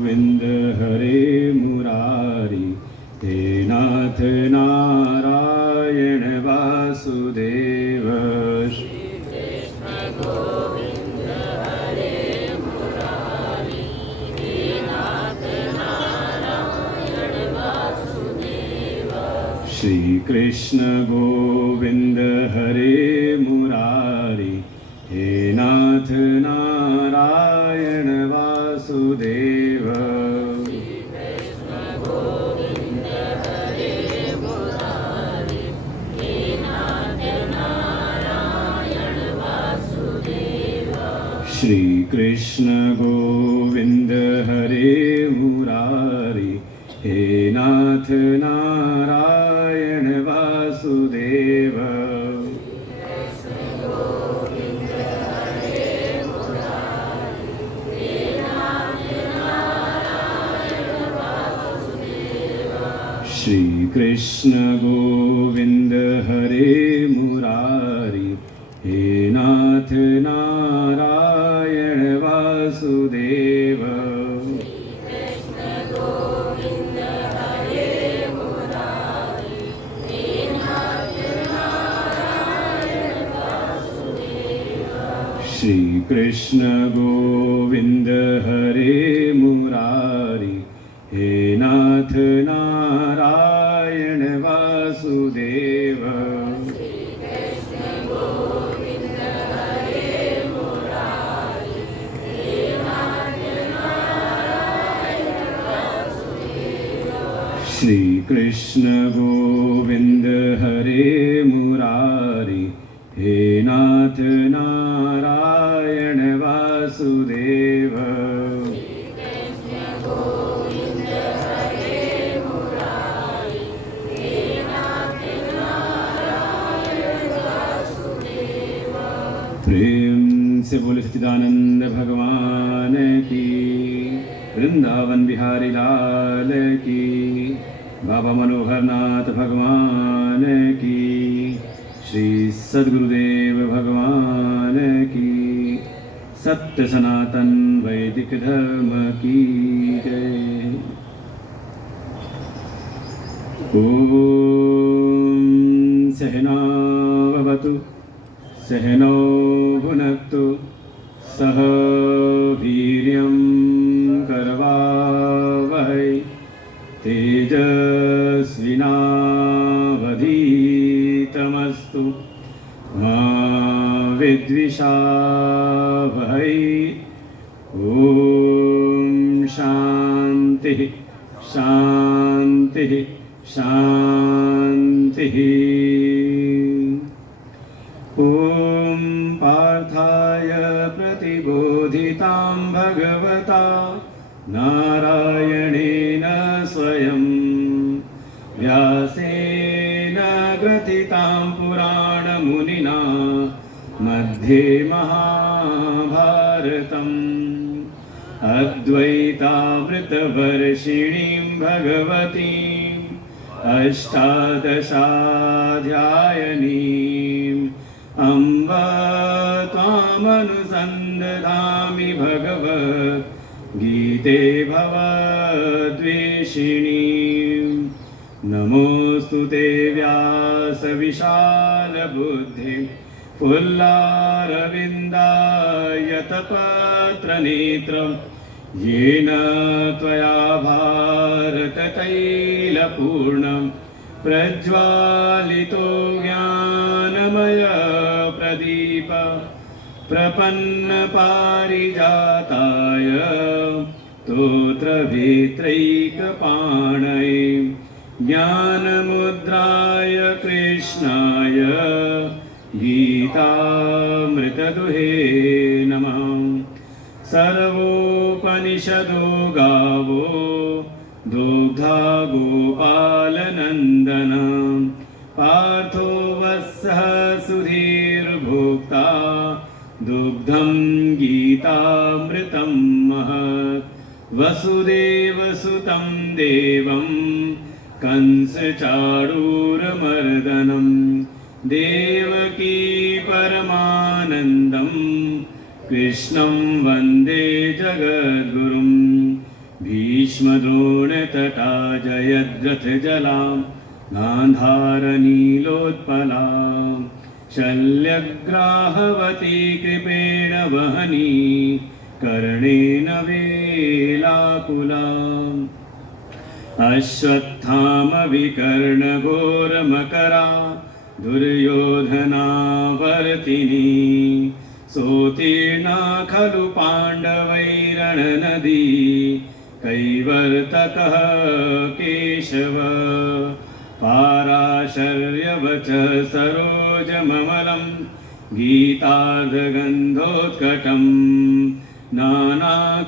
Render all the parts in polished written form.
गोविंद हरे मुरारी, हे नाथ नारायण वासुदेव। श्री कृष्ण गोविंद हरे मुरारी, हे नाथ नारायण वासुदेव। श्री कृष्ण गोविंद हरे मुरारी, हे नाथ नारायण वासुदेव। श्री कृष्ण गोविंद हरे मुरारी, हे नाथ नारायण वासुदेव। श्री कृष्ण गोविंद हरे मुरारी, हे नाथ नारायण वासुदेव। श्री कृष्ण गोविंद हरे मुरारी, हे नाथ नारायण वासुदेव। प्रेम से बोले सच्चिदानंद भगवान की, वृंदावन बिहारी लाल की, बाबा मनोहर नाथ भगवान की, श्री सद्गुरुदेव भगवान की, सत्य सनातन वैदिक धर्म की जय। ओम सहना भवतु सहनौ भुनक्तु, सह वीर्यं करवावहै, तेजस्विनावधीतमस्तु मा विद्विषावहै। ॐ शान्तिः शान्तिः शान्तिः। ॐ पार्थाय प्रतिबोधितां भगवता नारायणेन स्वयं, व्यासेन ग्रथितां पुराणमुनिना मध्ये महाभारतम्, अद्वैतामृतवर्षिणीं भगवतीम् अष्टादशाध्यायनीम् अम्ब त्वामनुसन्दधामि भगवद्गीते भवद्वेषिणीम्। नमोऽस्तु ते व्यासविशालबुद्धि, पुल्लारविन्दायतपत्रनेत्रं, येन त्वया भारततैलपूर्णं प्रज्वालितो ज्ञानमय प्रदीप, प्रपन्नपारिजाताय स्तोत्रवेत्रैकपाणये, ज्ञानमुद्राय कृष्णाय गीतामृतदुहे नमः। सर्वोपनिषदो गावो दुग्धा गोपालनन्दन, पार्थो वत्सः सुधीर्भोक्ता, दुग्धं गीतामृतं महत्। वसुदेवसुतं देवं कंसचाणूरमर्दनं, देवकी परमानन्दं, कृष्णं वन्दे जगद्गुरुं। भीष्मद्रोणतटा जयद्रथजलां गान्धारनीलोत्पलां शल्यग्राहवती कृपेण वहनी कर्णेन वेलाकुलाम् अश्वत्थामविकर्णघोरमकरा दुर्योधनावर्तिनी सोतीर्णा खलु पाण्डवैरणनदी कैवर्तकः केशव पाराशर्यवच सरोजममलं गीतार्धगन्धोत्कटं नानाख्यानककेसरं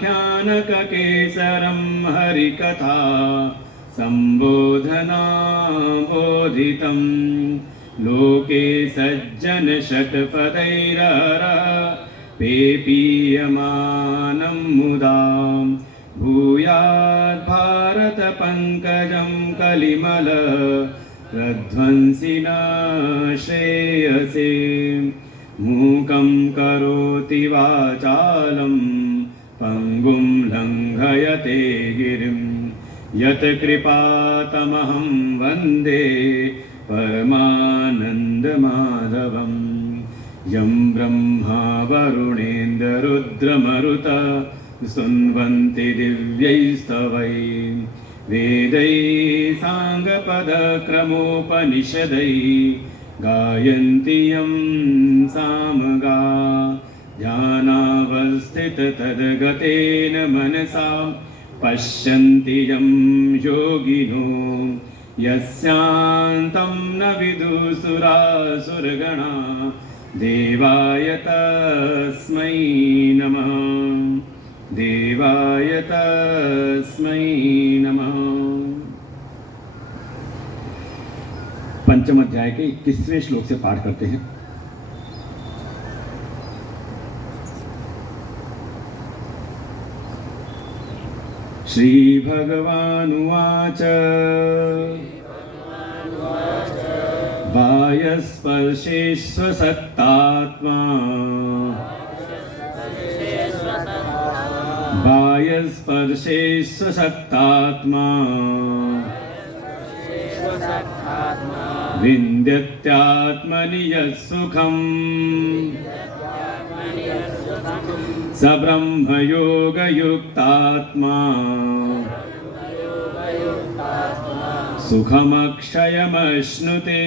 हरिकथा सम्बोधनाबोधितं लोके सज्जनषट्पदैरहर पेपीयमानं मुदा भूयाद्भारतपङ्कजं कलिमल प्रध्वंसिना श्रेयसे मूकं करोति वाचालं पङ्गुं लङ्घयते गिरिं यत्कृपातमहं वन्दे परमानन्दमाधवं यं ब्रह्मा वरुणेन्द्ररुद्रमरुत स्तुवन्ति दिव्यैस्तवैः वेदैः साङ्गपदक्रमोपनिषदैः गायन्ति यं सामगा ध्यानावस्थिततद्गतेन मनसा पश्यन्ति यं योगिनो यस्यान्तं न विदुसुरासुरगणा देवाय तस्मै नमः देवाय तस्मै नमः। पंचम अध्याय के 21वें श्लोक से पाठ करते हैं। श्री भगवानुवाच बाह्यस्पर्शेष्वसक्तात्मा बाह्यस्पर्शेष्वसक्तात्मा विन्द्यत्यात्मनि यत्सुखम् स ब्रह्मयोगयुक्तात्मा सुखमक्षयमश्नुते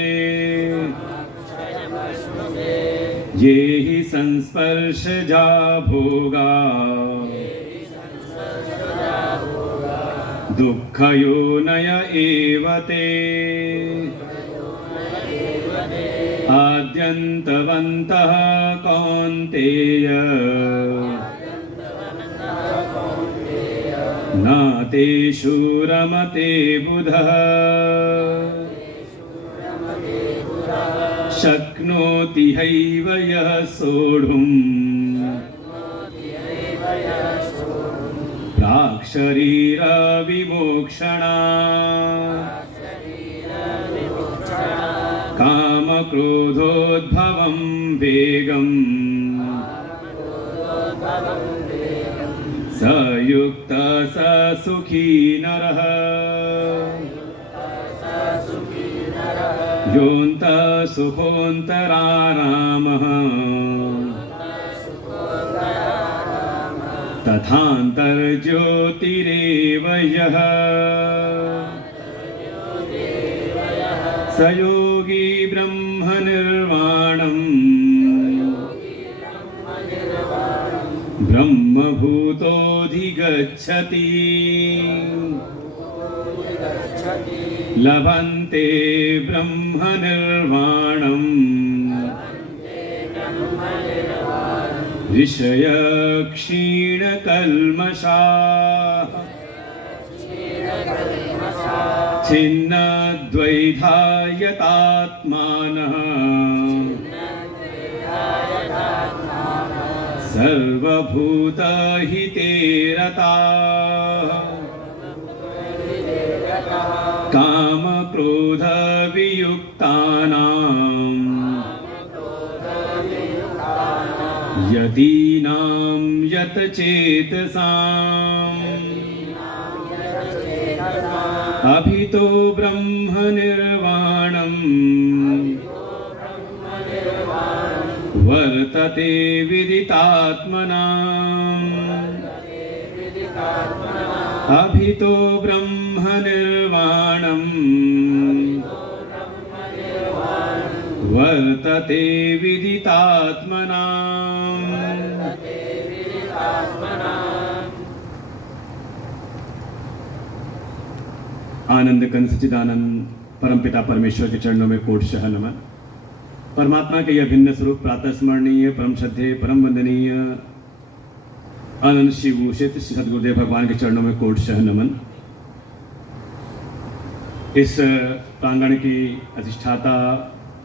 ये हि संस्पर्शजा भोगा दुःखयोनय एव ते आद्यन्तवन्तः कौन्तेय न तेषु रमते बुधः शक्नोति हैव यः सोढुम् प्राक्शरीरविमोक्षणात् कामक्रोधोद्भवं वेगम् स युक्तः स सुखी नरः योऽन्तः सुखोऽन्तरारामः तथान्तर्ज्योतिरेव यः स योगी ब्रह्मनिर्वाणम् ब्रह्मभूतोऽधिगच्छति लभन्ते ब्रह्मनिर्वाणम् ऋषयक्षीणकल्मषाः छिन्नद्वैधायतात्मानः सर्वभूतहिते रताः कामक्रोधवियुक्तानां यतीनां यतचेतसां अभितो ब्रह्म निर्वाणम् वर्तते विदितात्मनाम्। अभितो ब्रह्म निर्वाणम् वर्तते विदितात्मनाम्। आनंद कंद सच्चिदानंद परमपिता परमेश्वर के चरणों में कोटशः नमन। परमात्मा के यह भिन्न स्वरूप प्रातः स्मरणीय परम श्रद्धेय परम वंदनीय आनंद शिवभूषित श्री सद्गुरुदेव भगवान के चरणों में कोटशः नमन। इस प्रांगण की अधिष्ठाता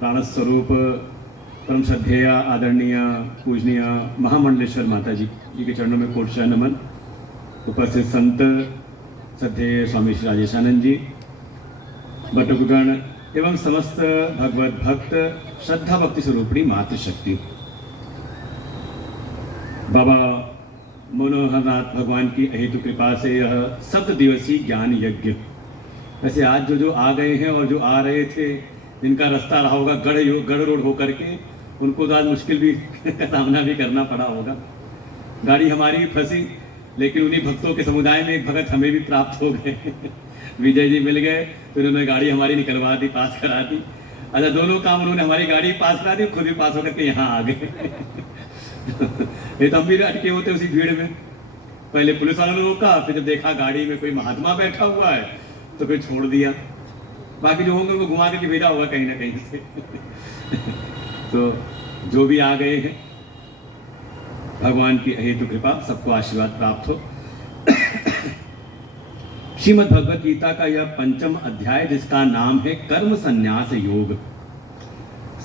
प्राण स्वरूप परम श्रद्धेय आदरणीय पूजनीय महामंडलेश्वर माता जी के चरणों में कोटशः नमन। उपस्थित संत श्रद्धेय स्वामी श्री राजेशानंद जी, बटुकगण एवं समस्त भगवत भक्त श्रद्धा भक्ति स्वरूपणी मातृशक्ति, बाबा मनोहर नाथ भगवान की अहेतु कृपा से यह 7 दिवसीय ज्ञान यज्ञ, वैसे आज जो आ गए हैं और जो आ रहे थे जिनका रास्ता रहा होगा गढ़ रोड होकर के, उनको तो आज मुश्किल भी का सामना भी करना पड़ा होगा। गाड़ी हमारी भी फंसी, लेकिन उन्हीं भक्तों के समुदाय में एक भगत हमें भी प्राप्त हो गए विजय जी मिल गए, तो उन्होंने गाड़ी हमारी निकलवा दी, पास करा दी। अच्छा, दोनों काम उन्होंने हमारी गाड़ी पास करा दी, खुद भी पास होकर के यहाँ आ गए ये तो हम भी अटके होते उसी भीड़ में। पहले पुलिस वालों ने रोका, फिर जब देखा गाड़ी में कोई महात्मा बैठा हुआ है तो फिर छोड़ दिया। बाकी जो होंगे उनको घुमा करके भेजा होगा कहीं ना कहीं से तो जो भी आ गए हैं, भगवान की अहेतु कृपा, सबको आशीर्वाद प्राप्त हो। श्रीमद् भगवत गीता का यह 5वां अध्याय, जिसका नाम है कर्म संन्यास योग,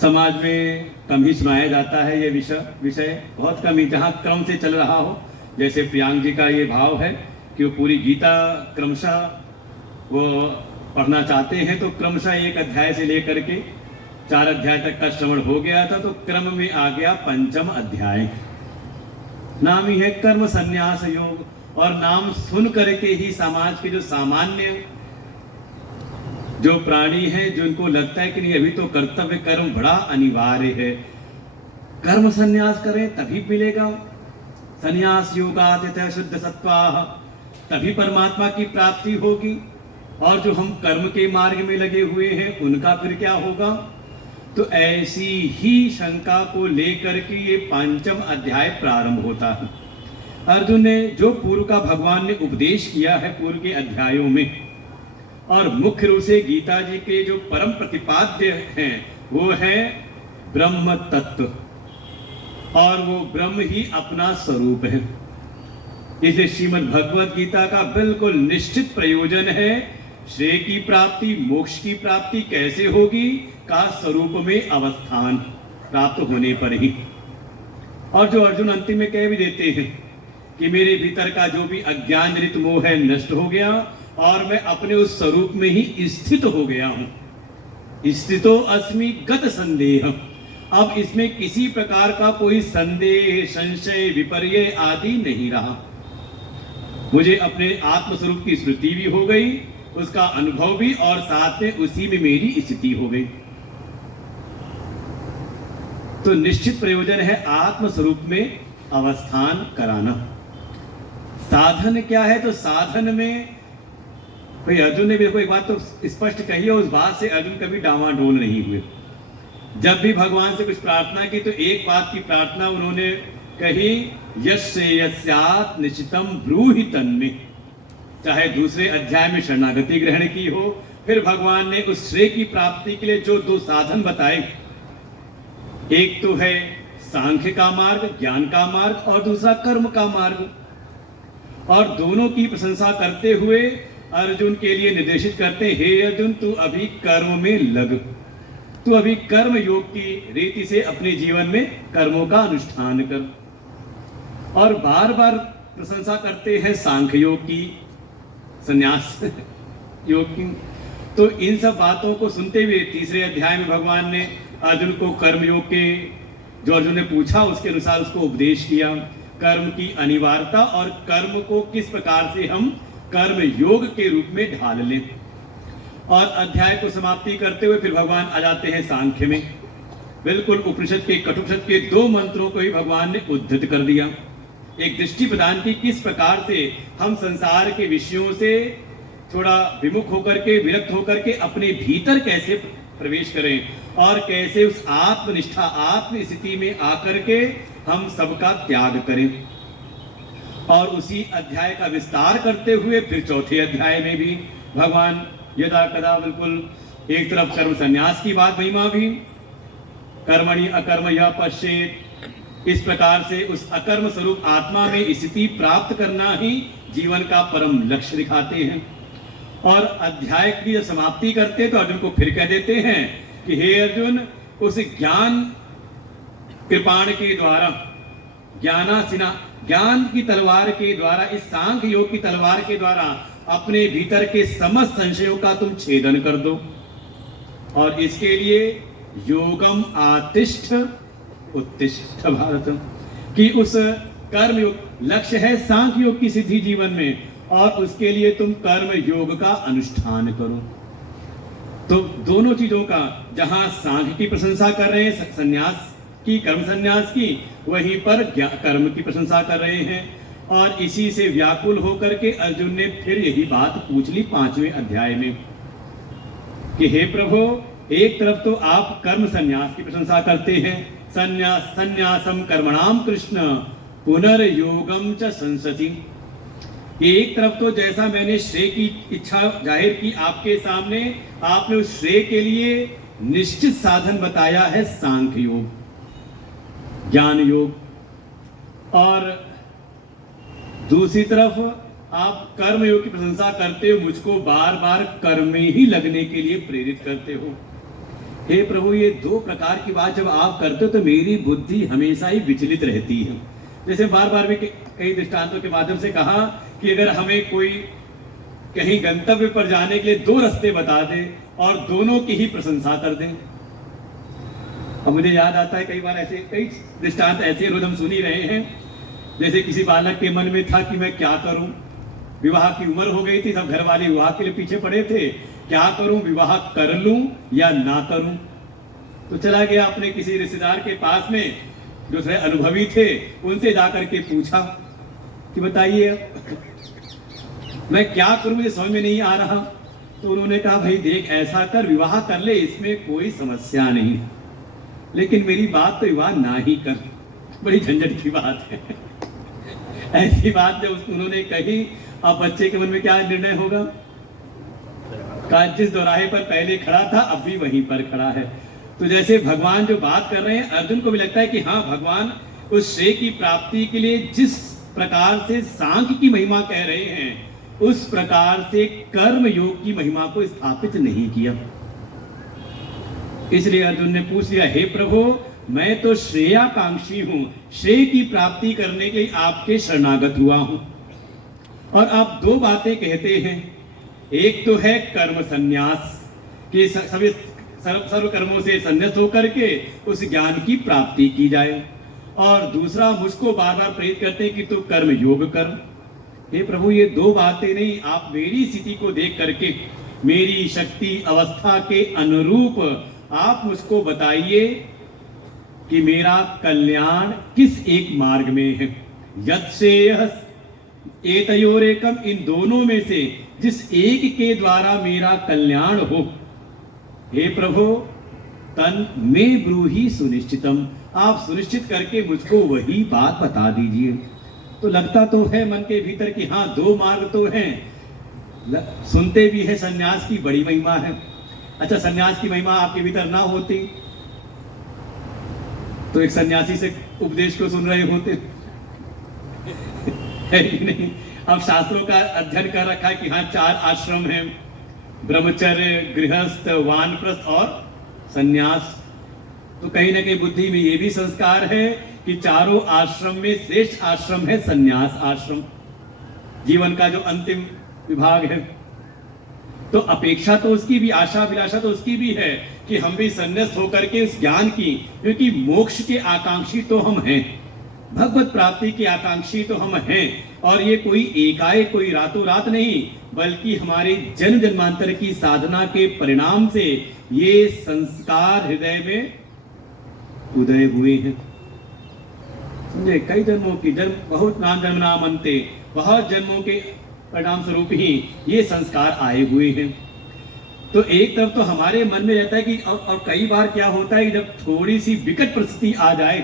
समाज में कम ही सुनाया जाता है। ये विषय बहुत कम ही, जहाँ क्रम से चल रहा हो। जैसे प्रियांक जी का ये भाव है कि वो पूरी गीता क्रमशः वो पढ़ना चाहते हैं, तो क्रमशः 1 अध्याय से लेकर के 4 अध्याय तक का श्रवण हो गया था, तो क्रम में आ गया 5वां अध्याय। नाम ही है कर्म संन्यास योग, और नाम सुन करके ही समाज के जो सामान्य जो प्राणी हैं, जो उनको लगता है कि नहीं अभी तो कर्तव्य कर्म बड़ा अनिवार्य है, कर्म संन्यास करें तभी मिलेगा संन्यास योगात् शुद्ध सत्वाः, तभी परमात्मा की प्राप्ति होगी। और जो हम कर्म के मार्ग में लगे हुए हैं उनका फिर क्या होगा? तो ऐसी ही शंका को लेकर के ये 5वां अध्याय प्रारंभ होता है। अर्जुन ने जो पूर्व का भगवान ने उपदेश किया है पूर्व के अध्यायों में, और मुख्य रूप से गीता जी के जो परम प्रतिपाद्य हैं वो है ब्रह्म तत्व, और वो ब्रह्म ही अपना स्वरूप है। इसलिए श्रीमद् भगवत गीता का बिल्कुल निश्चित प्रयोजन है श्रेय की प्राप्ति, मोक्ष की प्राप्ति कैसे होगी? का स्वरूप में अवस्थान प्राप्त होने पर ही। और जो अर्जुन अंतिम में कह भी देते हैं कि मेरे भीतर का जो भी अज्ञान जनित मोह है नष्ट हो गया, और मैं अपने उस स्वरूप में ही स्थित हो गया हूं। स्थितो अस्मि गत संदेह, अब इसमें किसी प्रकार का कोई संदेह, संशय, विपर्य आदि नहीं रहा। मुझे अपने आत्मस्वरूप की स्मृति भी हो गई, उसका अनुभव भी, और साथ में उसी में मेरी स्थिति हो गई। तो निश्चित प्रयोजन है आत्मस्वरूप में अवस्थान कराना। साधन क्या है? तो साधन में भाई अर्जुन ने भी कोई बात तो स्पष्ट कही है, उस बात से अर्जुन कभी डावाडोल नहीं हुए। जब भी भगवान से कुछ प्रार्थना की तो एक बात की प्रार्थना उन्होंने कही, यस्य यस्यात् निश्चितम ब्रूहि तन्मे। चाहे दूसरे अध्याय में शरणागति ग्रहण की हो, फिर भगवान ने उस श्रेय की प्राप्ति के लिए जो 2 साधन बताए, एक तो है सांख्य का मार्ग, ज्ञान का मार्ग, और दूसरा कर्म का मार्ग। और दोनों की प्रशंसा करते हुए अर्जुन के लिए निर्देशित करते, हे अर्जुन तू अभी कर्म में लग, तू अभी कर्म योग की रीति से अपने जीवन में कर्मों का अनुष्ठान कर। और बार बार प्रशंसा करते हैं सांख्य योग की, संन्यास योग की। तो इन सब बातों को सुनते हुए 3रे अध्याय में भगवान ने अर्जुन को कर्मयोग के, जो अर्जुन ने पूछा उसके अनुसार उसको उपदेश किया, कर्म की अनिवार्यता और कर्म को किस प्रकार से हम कर्म योग के रूप में ढाल लें। और अध्याय को समाप्ति करते हुए फिर भगवान आ जाते हैं सांख्य में। बिल्कुल उपनिषद के कठोपनिषद के 2 मंत्रों को ही भगवान ने उद्धृत कर दिया, एक दृष्टि प्रदान की किस प्रकार से हम संसार के विषयों से थोड़ा विमुख होकर के, विरक्त होकर के अपने भीतर कैसे प्रवेश करें और कैसे उस आत्मनिष्ठा आत्म स्थिति में आकर के हम सबका त्याग करें। और उसी अध्याय का विस्तार करते हुए फिर चौथे अध्याय में भी भगवान यदा कदा बिल्कुल एक तरफ कर्म संन्यास की बात महिमा भी, कर्मणि अकर्म यः पश्येत्, इस प्रकार से उस अकर्म स्वरूप आत्मा में स्थिति प्राप्त करना ही जीवन का परम लक्ष्य दिखाते हैं। और अध्याय की जब समाप्ति करते तो अर्जुन को फिर कह देते हैं कि हे अर्जुन, उस ज्ञान कृपाण के द्वारा, ज्ञान की तलवार के द्वारा, इस सांख्य योग की तलवार के द्वारा अपने भीतर के समस्त संशयों का तुम छेदन कर दो। और इसके लिए योगम आतिष्ठ उत्तिष्ठ भारत, कि उस कर्म योग, लक्ष्य है सांख्य योग की सिद्धि जीवन में, और उसके लिए तुम कर्म योग का अनुष्ठान करो। तो दोनों चीजों का, जहां सांख्य की प्रशंसा कर रहे हैं संन्यास की, कर्म संन्यास की, वहीं पर कर्म की प्रशंसा कर रहे हैं। और इसी से व्याकुल होकर के अर्जुन ने फिर यही बात पूछ ली 5वें अध्याय में कि हे प्रभु, एक तरफ तो आप कर्म संन्यास की प्रशंसा करते हैं, संन्यासम कर्मणाम कृष्ण पुनर्योगम च संसति। एक तरफ तो जैसा मैंने श्रेय की इच्छा जाहिर की आपके सामने, आपने उस श्रेय के लिए निश्चित साधन बताया है सांख्य योग, ज्ञान योग, और दूसरी तरफ आप कर्म योग की प्रशंसा करते हो, मुझको बार बार कर्म में ही लगने के लिए प्रेरित करते हो। हे प्रभु, ये 2 प्रकार की बात जब आप करते हो तो मेरी बुद्धि हमेशा ही विचलित रहती है। जैसे बार बार भी कई दृष्टांतों के माध्यम से कहा कि अगर हमें कोई कहीं गंतव्य पर जाने के लिए 2 रास्ते बता दे और दोनों की ही प्रशंसा कर दें। अब मुझे याद आता है कई बार ऐसे कई दृष्टांत ऐसे रोज हम सुन ही रहे हैं। जैसे किसी बालक के मन में था कि मैं क्या करूं, विवाह की उम्र हो गई थी, सब घर वाले विवाह के लिए पीछे पड़े थे, क्या करूं, विवाह कर लूं या ना करूं। तो चला गया अपने किसी रिश्तेदार के पास में जो थोड़े अनुभवी थे, उनसे जाकर के पूछा कि बताइए मैं क्या करूं, मुझे समझ में नहीं आ रहा। तो उन्होंने कहा भाई देख, ऐसा कर, विवाह कर ले, इसमें कोई समस्या नहीं, लेकिन मेरी बात तो विवाह ना ही कर। बड़ी झंझट की बात है। ऐसी बात जब उन्होंने कही, अब बच्चे के मन में क्या निर्णय होगा? का जिस दोराहे पर पहले खड़ा था अब भी वहीं पर खड़ा है। तो जैसे भगवान जो बात कर रहे हैं, अर्जुन को भी लगता है कि हाँ, भगवान उस श्रेय की प्राप्ति के लिए जिस प्रकार से सांख्य की महिमा कह रहे हैं, उस प्रकार से कर्म योग की महिमा को स्थापित नहीं किया। इसलिए अर्जुन ने पूछ लिया, हे प्रभु, मैं तो श्रेयाकांक्षी हूं, श्रेय की प्राप्ति करने के लिए आपके शरणागत हुआ हूं। और आप 2 बातें कहते हैं, एक तो है कर्म संन्यास, कि सभी सर्व कर्मों से संन्यास होकर के उस ज्ञान की प्राप्ति की जाए, और दूसरा मुझको बार बार प्रेरित करते हैं कि तू कर्म योग कर। हे प्रभु, ये 2 बातें नहीं, आप मेरी स्थिति को देख करके, मेरी शक्ति अवस्था के अनुरूप आप मुझको बताइए कि मेरा कल्याण किस एक मार्ग में है। यत्श्रेयः एतयोरेकम, इन दोनों में से जिस एक के द्वारा मेरा कल्याण हो, हे प्रभु, तन में ब्रूहि सुनिश्चितम, आप सुनिश्चित करके मुझको वही बात बता दीजिए। तो लगता तो है मन के भीतर कि हाँ, 2 मार्ग तो हैं, सुनते भी है सन्यास की बड़ी महिमा है। अच्छा, सन्यास की महिमा आपके भीतर ना होती तो एक सन्यासी से उपदेश को सुन रहे होते है कि नहीं? अब शास्त्रों का अध्ययन कर रखा है कि हाँ, 4 आश्रम हैं, ब्रह्मचर्य, गृहस्थ, वानप्रस्थ और सन्यास। तो कहीं ना कहीं बुद्धि में ये भी संस्कार है कि चारों आश्रम में श्रेष्ठ आश्रम है सन्यास आश्रम, जीवन का जो अंतिम विभाग है। तो अपेक्षा तो उसकी भी, आशा अभिलाषा तो उसकी भी है कि हम भी संन्यास्त होकर के उस ज्ञान की, क्योंकि मोक्ष के आकांक्षी तो हम हैं, भगवत प्राप्ति के आकांक्षी तो हम हैं, और ये कोई एकाएक, कोई रातों रात नहीं, बल्कि हमारे जन्म जन्मांतर की साधना के परिणाम से ये संस्कार हृदय में उदय हुए हैं। समझे, कई जन्मों की जन्म, बहुत नाम जन्म नाम अंते, बहुत जन्मों के परिणाम स्वरूप ही ये संस्कार आए हुए हैं। तो एक तरफ तो हमारे मन में रहता है कि और कई बार क्या होता है कि जब थोड़ी सी विकट परिस्थिति आ जाए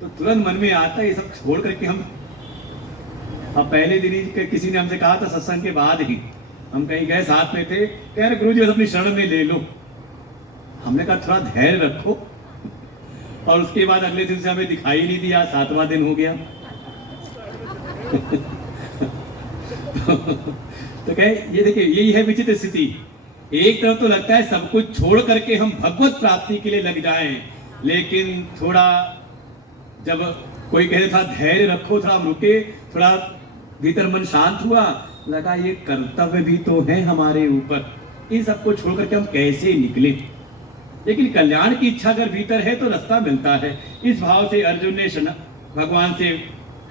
तो तुरंत मन में आता है ये सब छोड़ करके हम, अब पहले दिन ही किसी ने हमसे कहा था सत्संग के बाद ही, हम कहीं गए साथ में थे, कह रहे गुरुजी बस अपनी शरण में ले लो। हमने कहा थोड़ा धैर्य रखो, और उसके बाद अगले दिन से हमें दिखाई नहीं दिया, 7वां दिन हो गया। तो कहे ये देखिए यही है विचित्र स्थिति। एक तरफ तो लगता है सब कुछ छोड़ करके हम भगवत प्राप्ति के लिए लग जाएं, लेकिन थोड़ा जब कोई कहे था धैर्य रखो, थोड़ा रुके, थोड़ा भीतर मन शांत हुआ, लगा ये कर्तव्य भी तो है हमारे ऊपर, इन सबको छोड़ करके हम कैसे निकले। लेकिन कल्याण की इच्छा अगर भीतर है तो रास्ता मिलता है। इस भाव से अर्जुन ने भगवान से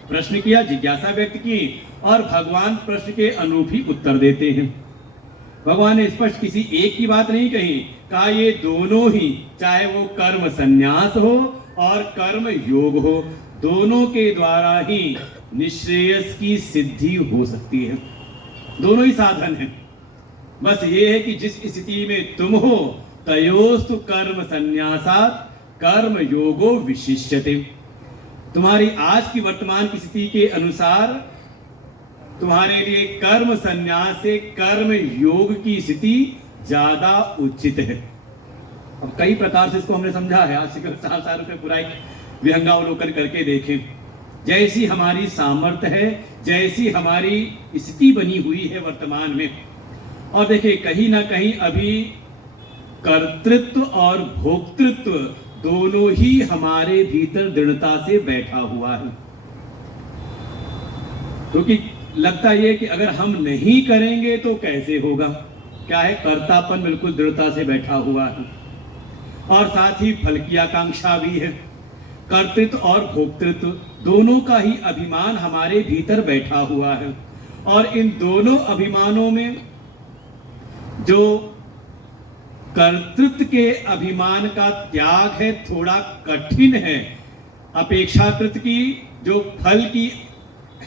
प्रश्न किया, जिज्ञासा व्यक्त की, और भगवान प्रश्न के अनुरूप ही उत्तर देते हैं। भगवान ने स्पष्ट किसी एक की बात नहीं कही, कहा ये दोनों ही, चाहे वो कर्म संन्यास हो और कर्म योग हो, दोनों के द्वारा ही निश्रेयस की सिद्धि हो सकती है। दोनों ही साधन हैं। बस ये है कि जिस स्थिति में तुम हो, तयोस्तु कर्म संन्यासात् कर्म योगो विशिष्यते। तुम्हारी आज की वर्तमान की स्थिति के अनुसार तुम्हारे लिए कर्म संन्यास से कर्म योग की स्थिति ज्यादा उचित है। अब कई प्रकार से इसको हमने समझा है, आज से 7 रुपये पूरा एक विहंगावलोकन करके देखें। जैसी हमारी सामर्थ्य है, जैसी हमारी स्थिति बनी हुई है वर्तमान में, और देखिए कहीं ना कहीं अभी कर्तृत्व और भोक्तृत्व दोनों ही हमारे भीतर दृढ़ता से बैठा हुआ है। क्योंकि लगता यह कि अगर हम नहीं करेंगे तो कैसे होगा, क्या है, कर्तापन बिल्कुल दृढ़ता से बैठा हुआ है, और साथ ही फल की आकांक्षा भी है। कर्तृत्व और भोक्तृत्व दोनों का ही अभिमान हमारे भीतर बैठा हुआ है, और इन दोनों अभिमानों में जो कर्तृत्व के अभिमान का त्याग है थोड़ा कठिन है, अपेक्षाकृत की जो फल की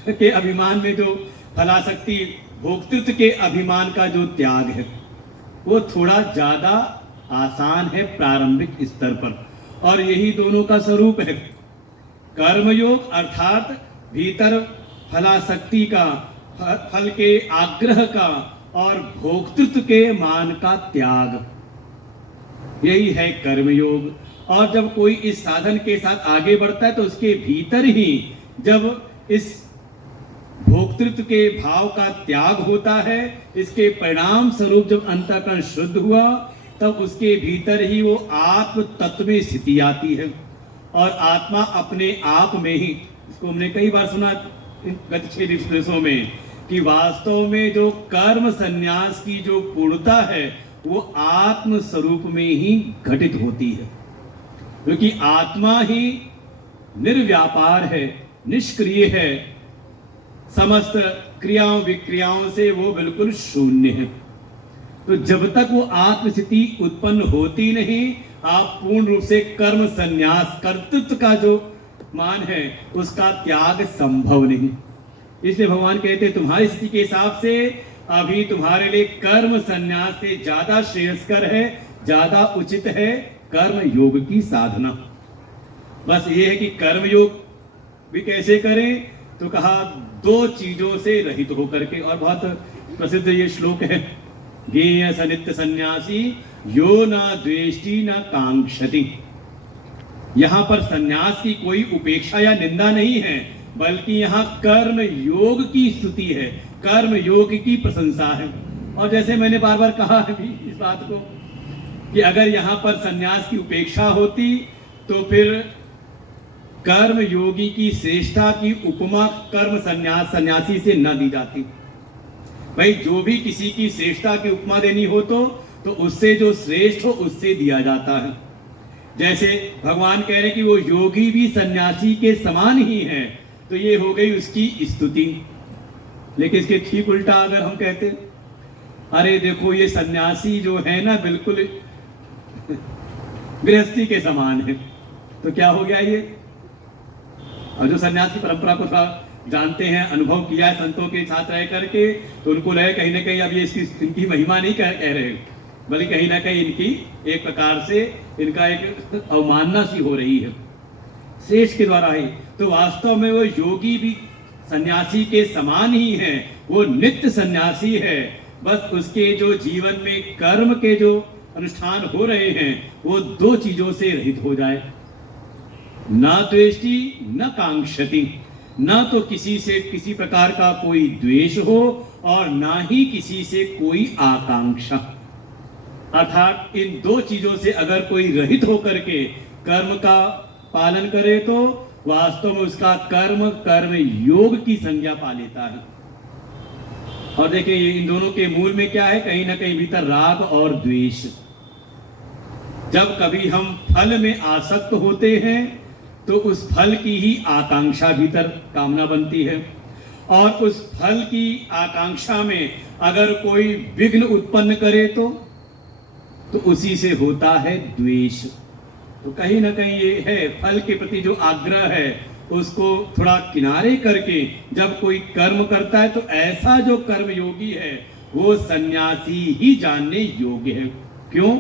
के अभिमान में जो फलाशक्ति, भोक्तृत्व के अभिमान का जो त्याग है वो थोड़ा ज्यादा आसान है प्रारंभिक स्तर पर, और यही दोनों का स्वरूप है। कर्मयोग अर्थात भीतर फलाशक्ति का, फल के आग्रह का और भोक्तृत्व के मान का त्याग, यही है कर्मयोग। और जब कोई इस साधन के साथ आगे बढ़ता है तो उसके भीतर ही जब इस भोक्तृत्व के भाव का त्याग होता है, इसके परिणाम स्वरूप जब अंतःकरण शुद्ध हुआ, तब उसके भीतर ही वो आत्म तत्व में स्थिति आती है, और आत्मा अपने आप में ही, इसको हमने कई बार सुना गत 6 दिवसों में, कि वास्तव में जो कर्म संन्यास की जो पूर्णता है वो आत्म स्वरूप में ही घटित होती है, क्योंकि आत्मा ही निर्व्यापार है, निष्क्रिय है, समस्त क्रियाओं विक्रियाओं से वो बिल्कुल शून्य है। तो जब तक वो आत्मस्थिति उत्पन्न होती नहीं, आप पूर्ण रूप से कर्म संन्यास, कर्तृत्व का जो मान है उसका त्याग संभव नहीं। इसलिए भगवान कहते तुम्हारी स्थिति के हिसाब से अभी तुम्हारे लिए कर्म संन्यास से ज्यादा श्रेयस्कर है, ज्यादा उचित है कर्म योग की साधना। बस ये है कि कर्म योग भी कैसे करें, तो कहा 2 चीजों से रहित होकर के, और बहुत प्रसिद्ध ये श्लोक है, ज्ञेय सनित्य सन्यासी यो न द्वेष्टि न कांक्षति। यहां पर सन्यास की कोई उपेक्षा या निंदा नहीं है, बल्कि यहाँ कर्म योग की स्तुति है, कर्म योग की प्रशंसा है। और जैसे मैंने बार बार कहा अभी इस बात को, कि अगर यहाँ पर सन्यास की उपेक्षा होती तो फिर कर्म योगी की श्रेष्ठता की उपमा कर्म सन्यासी से न दी जाती। भाई जो भी किसी की श्रेष्ठता की उपमा देनी हो तो उससे जो श्रेष्ठ हो उससे दिया जाता है। जैसे भगवान कह रहे हैं कि वो योगी भी सन्यासी के समान ही है, तो ये हो गई उसकी स्तुति। लेकिन इसके ठीक उल्टा अगर हम कहते, अरे देखो ये सन्यासी जो है ना बिल्कुल गृहस्थी के समान है, तो क्या हो गया ये? और जो सन्यासी परंपरा को थोड़ा जानते हैं, अनुभव किया है संतों के साथ रह करके, तो उनको लगे कहीं ना कहीं अब ये इनकी महिमा नहीं कह रहे, बल्कि कहीं ना कहीं इनकी एक प्रकार से इनका एक अवमानना सी हो रही है शेष के द्वारा ही। तो वास्तव में वो योगी भी सन्यासी के समान ही है, वो नित्य सन्यासी है। बस उसके जो जीवन में कर्म के जो अनुष्ठान हो रहे हैं वो दो चीजों से रहित हो जाए, न द्वेष्टि न कांक्षति, न तो किसी से किसी प्रकार का कोई द्वेष हो और ना ही किसी से कोई आकांक्षा। अर्थात इन दो चीजों से अगर कोई रहित होकर के कर्म का पालन करे तो वास्तव में उसका कर्म योग की संज्ञा पा लेता है। और देखिए ये इन दोनों के मूल में क्या है, कहीं ना कहीं भीतर राग और द्वेष। जब कभी हम फल में आसक्त होते हैं तो उस फल की ही आकांक्षा भीतर कामना बनती है, और उस फल की आकांक्षा में अगर कोई विघ्न उत्पन्न करे तो उसी से होता है द्वेष। तो कहीं ना कहीं ये है फल के प्रति जो आग्रह है उसको थोड़ा किनारे करके जब कोई कर्म करता है तो ऐसा जो कर्म योगी है वो सन्यासी ही जानने योग्य है। क्यों?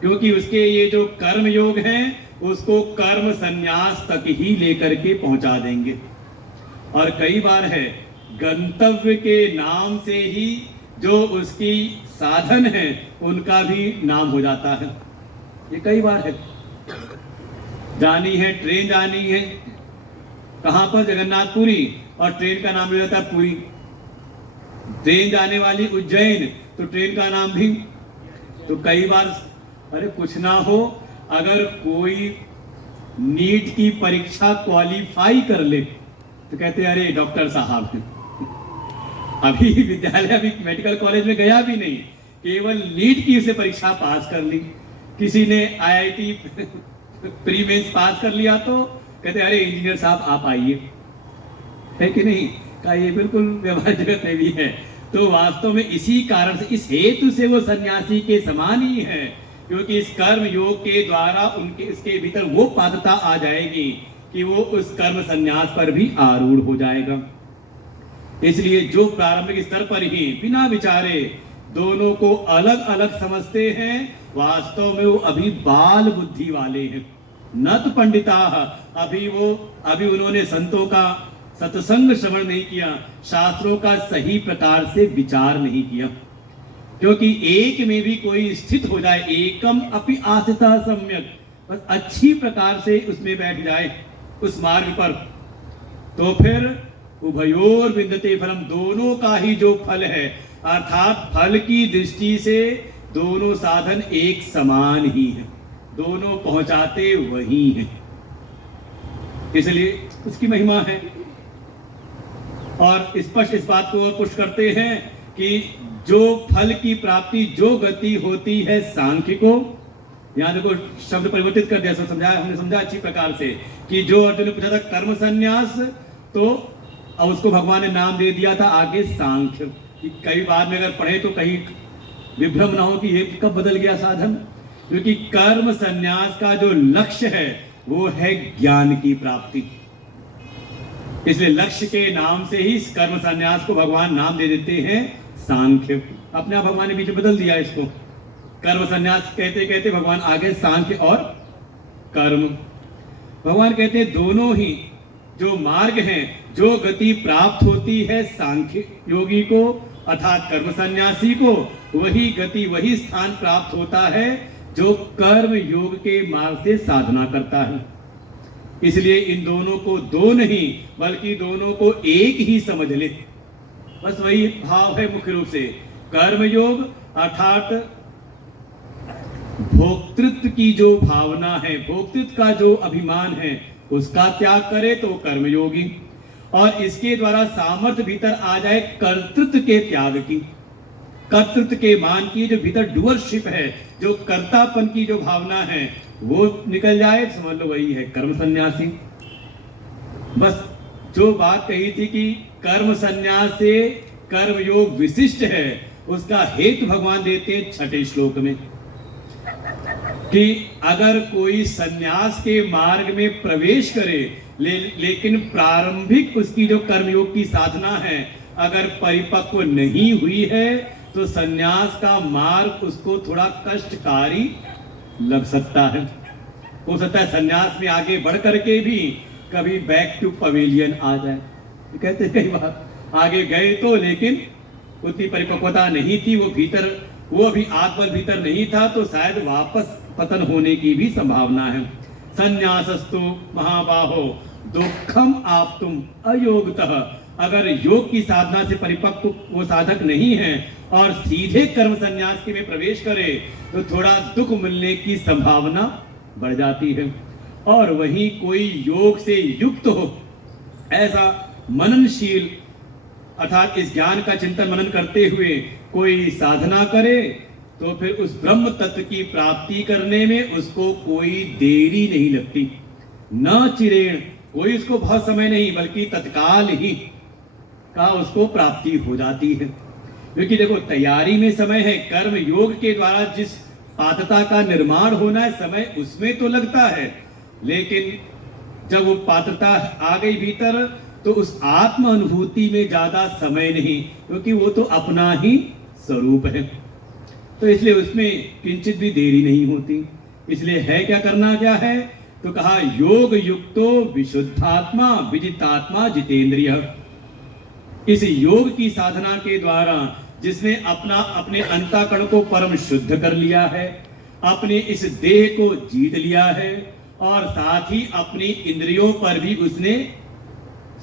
क्योंकि उसके ये जो कर्म योग हैं उसको कर्म संन्यास तक ही लेकर के पहुंचा देंगे। और कई बार है गंतव्य के नाम से ही जो उसकी साधन है उनका भी नाम हो जाता है। ये कई बार है, जानी है ट्रेन जानी है कहां पर, जगन्नाथपुरी, और ट्रेन का नाम ले जाता है पुरी। ट्रेन जाने वाली उज्जैन तो ट्रेन का नाम भी। तो कई बार अरे कुछ ना हो, अगर कोई नीट की परीक्षा क्वालिफाई कर ले तो कहते अरे डॉक्टर साहब अभी विद्यालय अभी मेडिकल कॉलेज में गया भी नहीं, केवल नीट की उसे परीक्षा पास कर ली। किसी ने आईआईटी प्री मेंस पास कर लिया तो कहते अरे इंजीनियर साहब आप आइए, है कि नहीं? का ये बिल्कुल व्यवहार जगत में भी है। तो वास्तव में इसी कारण से, इस हेतु से वो सन्यासी के समान ही है, क्योंकि इस कर्म योग के द्वारा उनके इसके भीतर वो पात्रता आ जाएगी कि वो उस कर्म संन्यास पर भी आरूढ़ हो जाएगा। इसलिए जो प्रारंभिक स्तर पर ही बिना विचारे दोनों को अलग अलग समझते हैं, वास्तव में वो अभी बाल बुद्धि वाले हैं। न तो पंडिता, अभी उन्होंने संतों का सत्संग श्रवण नहीं किया, शास्त्रों का सही प्रकार से विचार नहीं किया। क्योंकि एक में भी कोई स्थित हो जाए, एकम अपि आस्थितः सम्यक, बस अच्छी प्रकार से उसमें बैठ जाए उस मार्ग पर, तो फिर उभयोर विन्दते फलम, दोनों का ही जो फल है, अर्थात फल की दृष्टि से दोनों साधन एक समान ही है, दोनों पहुंचाते वही हैं। इसलिए उसकी महिमा है। और स्पष्ट इस बात को पुष्ट करते हैं कि जो फल की प्राप्ति, जो गति होती है सांख्य को, यहां देखो शब्द परिवर्तित कर दिया, हमने समझा अच्छी प्रकार से कि जो अर्जुन ने पूछा था कर्म संन्यास, तो अब उसको भगवान ने नाम दे दिया था आगे सांख्य। कई बाद में अगर पढ़े तो कहीं विभ्रम ना हो कि ये कब बदल गया साधन, क्योंकि कर्म संन्यास का जो लक्ष्य है वो है ज्ञान की प्राप्ति। इसलिए लक्ष्य के नाम से ही कर्म संन्यास को भगवान नाम दे देते हैं सांख्य। अपने आप भगवान ने बीच बदल दिया इसको, कर्म संन्यास कहते कहते भगवान आगे सांख्य और कर्म। भगवान कहते हैं दोनों ही जो मार्ग हैं, जो गति प्राप्त होती है सांख्य योगी को अर्थात कर्म सन्यासी को, वही गति वही स्थान प्राप्त होता है जो कर्म योग के मार्ग से साधना करता है। इसलिए इन दोनों को दो नहीं बल्कि दोनों को एक ही समझ ले, बस वही भाव है मुख्य रूप से। कर्म योग अर्थात भोक्तृत्व की जो भावना है, भोक्तृत्व का जो अभिमान है, उसका त्याग करे तो कर्मयोगी, और इसके द्वारा सामर्थ्य भीतर आ जाए कर्तृत्व के त्याग की, कर्तृत्व के मान की, जो भीतर डूअरशिप है, जो कर्तापन की जो भावना है वो निकल जाए, समझ लो वही है कर्म सन्यासी। बस जो बात कही थी कि कर्म संन्यास से कर्म योग विशिष्ट है, उसका हेतु भगवान देते हैं 6ठे श्लोक में कि अगर कोई संन्यास के मार्ग में प्रवेश करे लेकिन प्रारंभिक उसकी जो कर्मयोग की साधना है अगर परिपक्व नहीं हुई है तो संन्यास का मार्ग उसको थोड़ा कष्टकारी लग सकता है। हो सकता है संन्यास में आगे बढ़ करके भी कभी बैक टू पवेलियन आ जाए। तो कहते कई बार आगे गए तो लेकिन उतनी परिपक्वता नहीं थी, वो भी आत्मबल भीतर नहीं था, तो शायद वापस पतन होने की भी संभावना है। संन्यासस्तु महाबाहो दुखम आप्तुम अयोगतः, अगर योग की साधना से परिपक्व वो साधक नहीं है और सीधे कर्म संन्यास के में प्रवेश करे तो थोड़ा दुख मिलने की संभावना बढ़ जाती है। और वहीं कोई योग से युक्त हो, ऐसा मननशील अर्थात इस ज्ञान का चिंतन मनन करते हुए कोई साधना करे तो फिर उस ब्रह्म तत्व की प्राप्ति करने में उसको कोई देरी नहीं लगती, न चिरेण, कोई उसको बहुत समय नहीं बल्कि तत्काल ही का उसको प्राप्ति हो जाती है। क्योंकि देखो तैयारी में समय है, कर्म योग के द्वारा जिस पात्रता का निर्माण होना है समय उसमें तो लगता है, लेकिन जब वो पात्रता आ गई भीतर तो उस आत्म अनुभूति में ज्यादा समय नहीं, क्योंकि वो तो अपना ही स्वरूप है, तो इसलिए उसमें किंचित भी देरी नहीं होती। इसलिए है क्या, करना क्या है, तो कहा योग युक्तो विशुद्धात्मा विजितात्मा जितेंद्रिय। इस योग की साधना के द्वारा जिसने अपने अंतःकरण को परम शुद्ध कर लिया है, अपने इस देह को जीत लिया है और साथ ही अपनी इंद्रियों पर भी उसने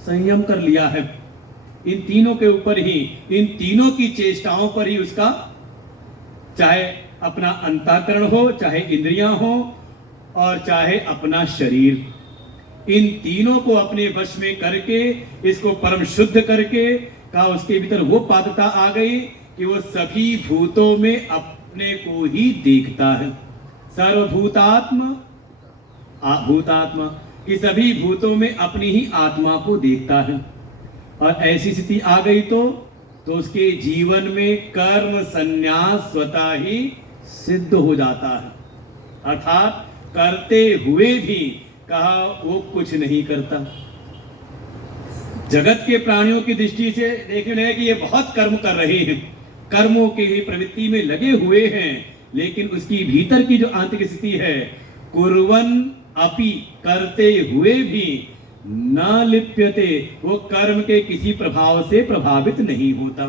संयम कर लिया है, इन तीनों के ऊपर ही, इन तीनों की चेष्टाओं पर ही उसका चाहे अपना अंतःकरण हो, चाहे इंद्रियां हो और चाहे अपना शरीर, इन तीनों को अपने वश में करके इसको परम शुद्ध करके का उसके भीतर वो पात्रता आ गई कि वो सभी भूतों में अपने को ही देखता है। सर्वभूतात्म भूतात्मा, कि सभी भूतों में अपनी ही आत्मा को देखता है। और ऐसी स्थिति आ गई तो उसके जीवन में कर्म संन्यास स्वतः ही सिद्ध हो जाता है, अर्थात करते हुए भी कहा वो कुछ नहीं करता। जगत के प्राणियों की दृष्टि से देखने लगे कि ये बहुत कर्म कर रहे हैं, कर्मों की ही प्रवृत्ति में लगे हुए हैं, लेकिन उसकी भीतर की जो आंतरिक स्थिति है, कुर्वन् अपि, करते हुए भी न लिप्यते, वो कर्म के किसी प्रभाव से प्रभावित नहीं होता।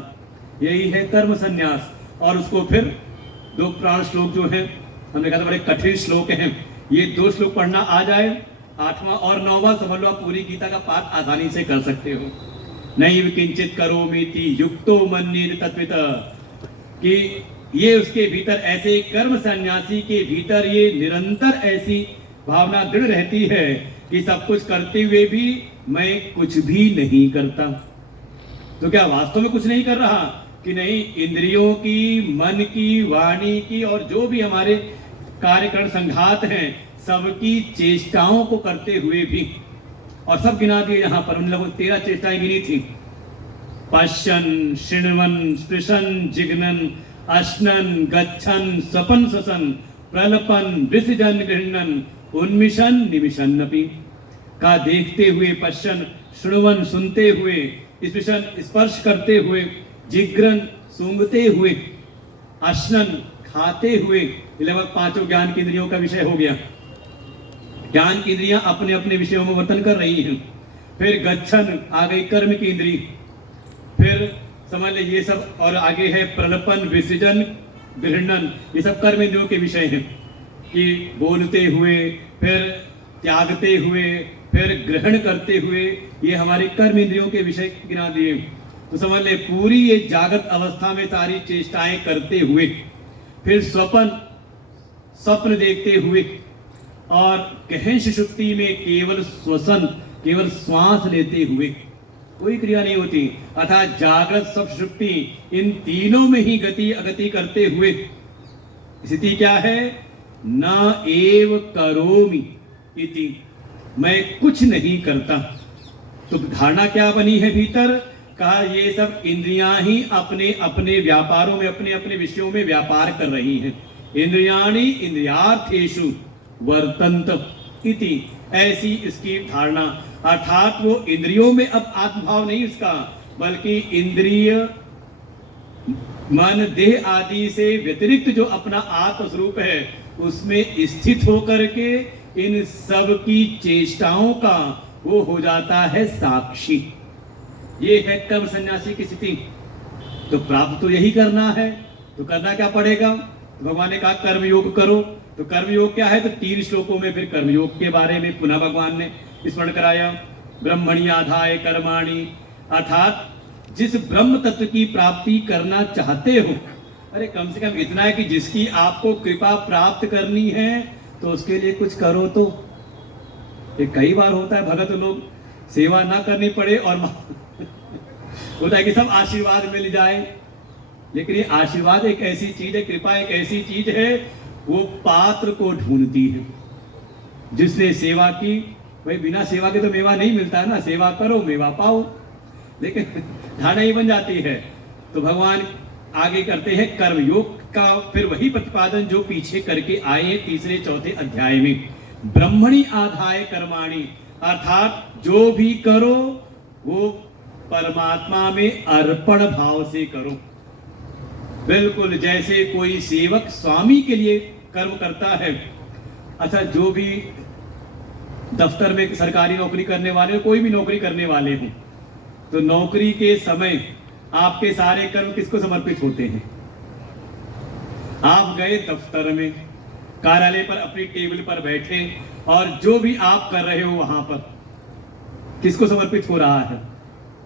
यही है कर्म संन्यास। और उसको फिर 2 प्राण श्लोक जो हैं, हमने कहा था बड़े कठिन श्लोक हैं, ये 2 श्लोक पढ़ना आ जाए, 8वां और 9वां समझ लो, आप पूरी गीता का पाठ आसानी से कर सकते हो। नैव किंचित करोमीति युक्तो मन्येत तत्वितः, कि ये उसके भीतर ऐसे कर्म सन्यासी के भीतर ये निरंतर ऐसी भावना दृढ़ रहती है कि सब कुछ करते हुए भी मैं कुछ भी नहीं करता। तो क्या वास्तव में कुछ नहीं कर रहा कि नहीं, इंद्रियों की, मन की, वाणी की और जो भी हमारे कार्यकरण संघात हैं सबकी चेष्टाओं को करते हुए भी, और सब गिना दिए यहाँ पर, उन लोगों 13 चेष्टाएं गिनी थी। पश्यन शृण्वन स्पृशन जिग्नन अश्नन गच्छन स्वपन स्वसन प्रलपन विसृजन गृह्णन उन्मिशन निमिषन्नपि, का देखते हुए, पश्यन शृण्वन सुनते हुए, स्पृशन स्पर्श करते हुए, जिग्रन सूंघते हुए, अश्नन खाते हुए, लगभग 5 ज्ञान की इंद्रियों का विषय हो गया। ज्ञान की इंद्रियां अपने अपने विषयों में वर्तन कर रही हैं। फिर गच्छन आ गई कर्म की इंद्री, फिर समझ ले ये सब, और आगे है प्रलपन विसर्जन गृह्णन, ये सब कर्म इंद्रियों के विषय हैं कि बोलते हुए, फिर त्यागते हुए, फिर ग्रहण करते हुए, ये हमारे कर्म इंद्रियों के विषय गिना दिए। तो समझ ले पूरी ये जागृत अवस्था में सारी चेष्टाएं करते हुए, फिर स्वप्न देखते हुए, और गहन सुषुप्ति में केवल श्वसन, केवल श्वास लेते हुए, कोई क्रिया नहीं होती, अर्थात जागृत सुषुप्ति इन तीनों में ही गति अगति करते हुए स्थिति क्या है, न एव करोमि इति, मैं कुछ नहीं करता। तो धारणा क्या बनी है भीतर? कहा ये सब इंद्रियां ही अपने अपने व्यापारों में, अपने अपने विषयों में व्यापार कर रही हैं। इंद्रियाणि इंद्रियार्थेषु वर्तन्त इति, ऐसी इसकी धारणा। अर्थात वो इंद्रियों में अब आत्मभाव नहीं उसका, बल्कि इंद्रिय मन देह आदि से व्यतिरिक्त जो अपना आत्म स्वरूप है उसमें स्थित होकर के इन सब की चेष्टाओं का वो हो जाता है साक्षी। ये है कर्म सन्यासी की स्थिति। तो प्राप्त तो यही करना है, तो करना क्या पड़ेगा? तो भगवान ने कहा कर्मयोग करो। तो कर्मयोग क्या है? तो 3 श्लोकों में फिर कर्मयोग के बारे में पुनः भगवान ने स्मरण कराया। ब्रह्मणि आधाय कर्माणि, अर्थात जिस ब्रह्म तत्व की प्राप्ति करना चाहते हो, अरे कम से कम इतना है कि जिसकी आपको कृपा प्राप्त करनी है तो उसके लिए कुछ करो। तो ये कई बार होता है भगत लोग सेवा ना करनी पड़े और होता है कि सब आशीर्वाद मिल जाए, लेकिन ये आशीर्वाद एक ऐसी चीज है, कृपा एक ऐसी चीज है, वो पात्र को ढूंढती है। जिसने सेवा की, भाई बिना सेवा के तो मेवा नहीं मिलता है ना, सेवा करो मेवा पाओ, लेकिन धारणा ही बन जाती है। तो भगवान आगे करते हैं कर्मयोग का फिर वही प्रतिपादन जो पीछे करके आए हैं 3-4 अध्याय में। ब्रह्मणि आधाय कर्माणि, अर्थात जो भी करो वो परमात्मा में अर्पण भाव से करो। बिल्कुल जैसे कोई सेवक स्वामी के लिए कर्म करता है। अच्छा, जो भी दफ्तर में सरकारी नौकरी करने वाले, कोई भी नौकरी करने वाले हों, तो नौकरी के समय आपके सारे कर्म किसको समर्पित होते हैं? आप गए दफ्तर में, कार्यालय पर अपनी टेबल पर बैठे और जो भी आप कर रहे हो वहां पर किसको समर्पित हो रहा है?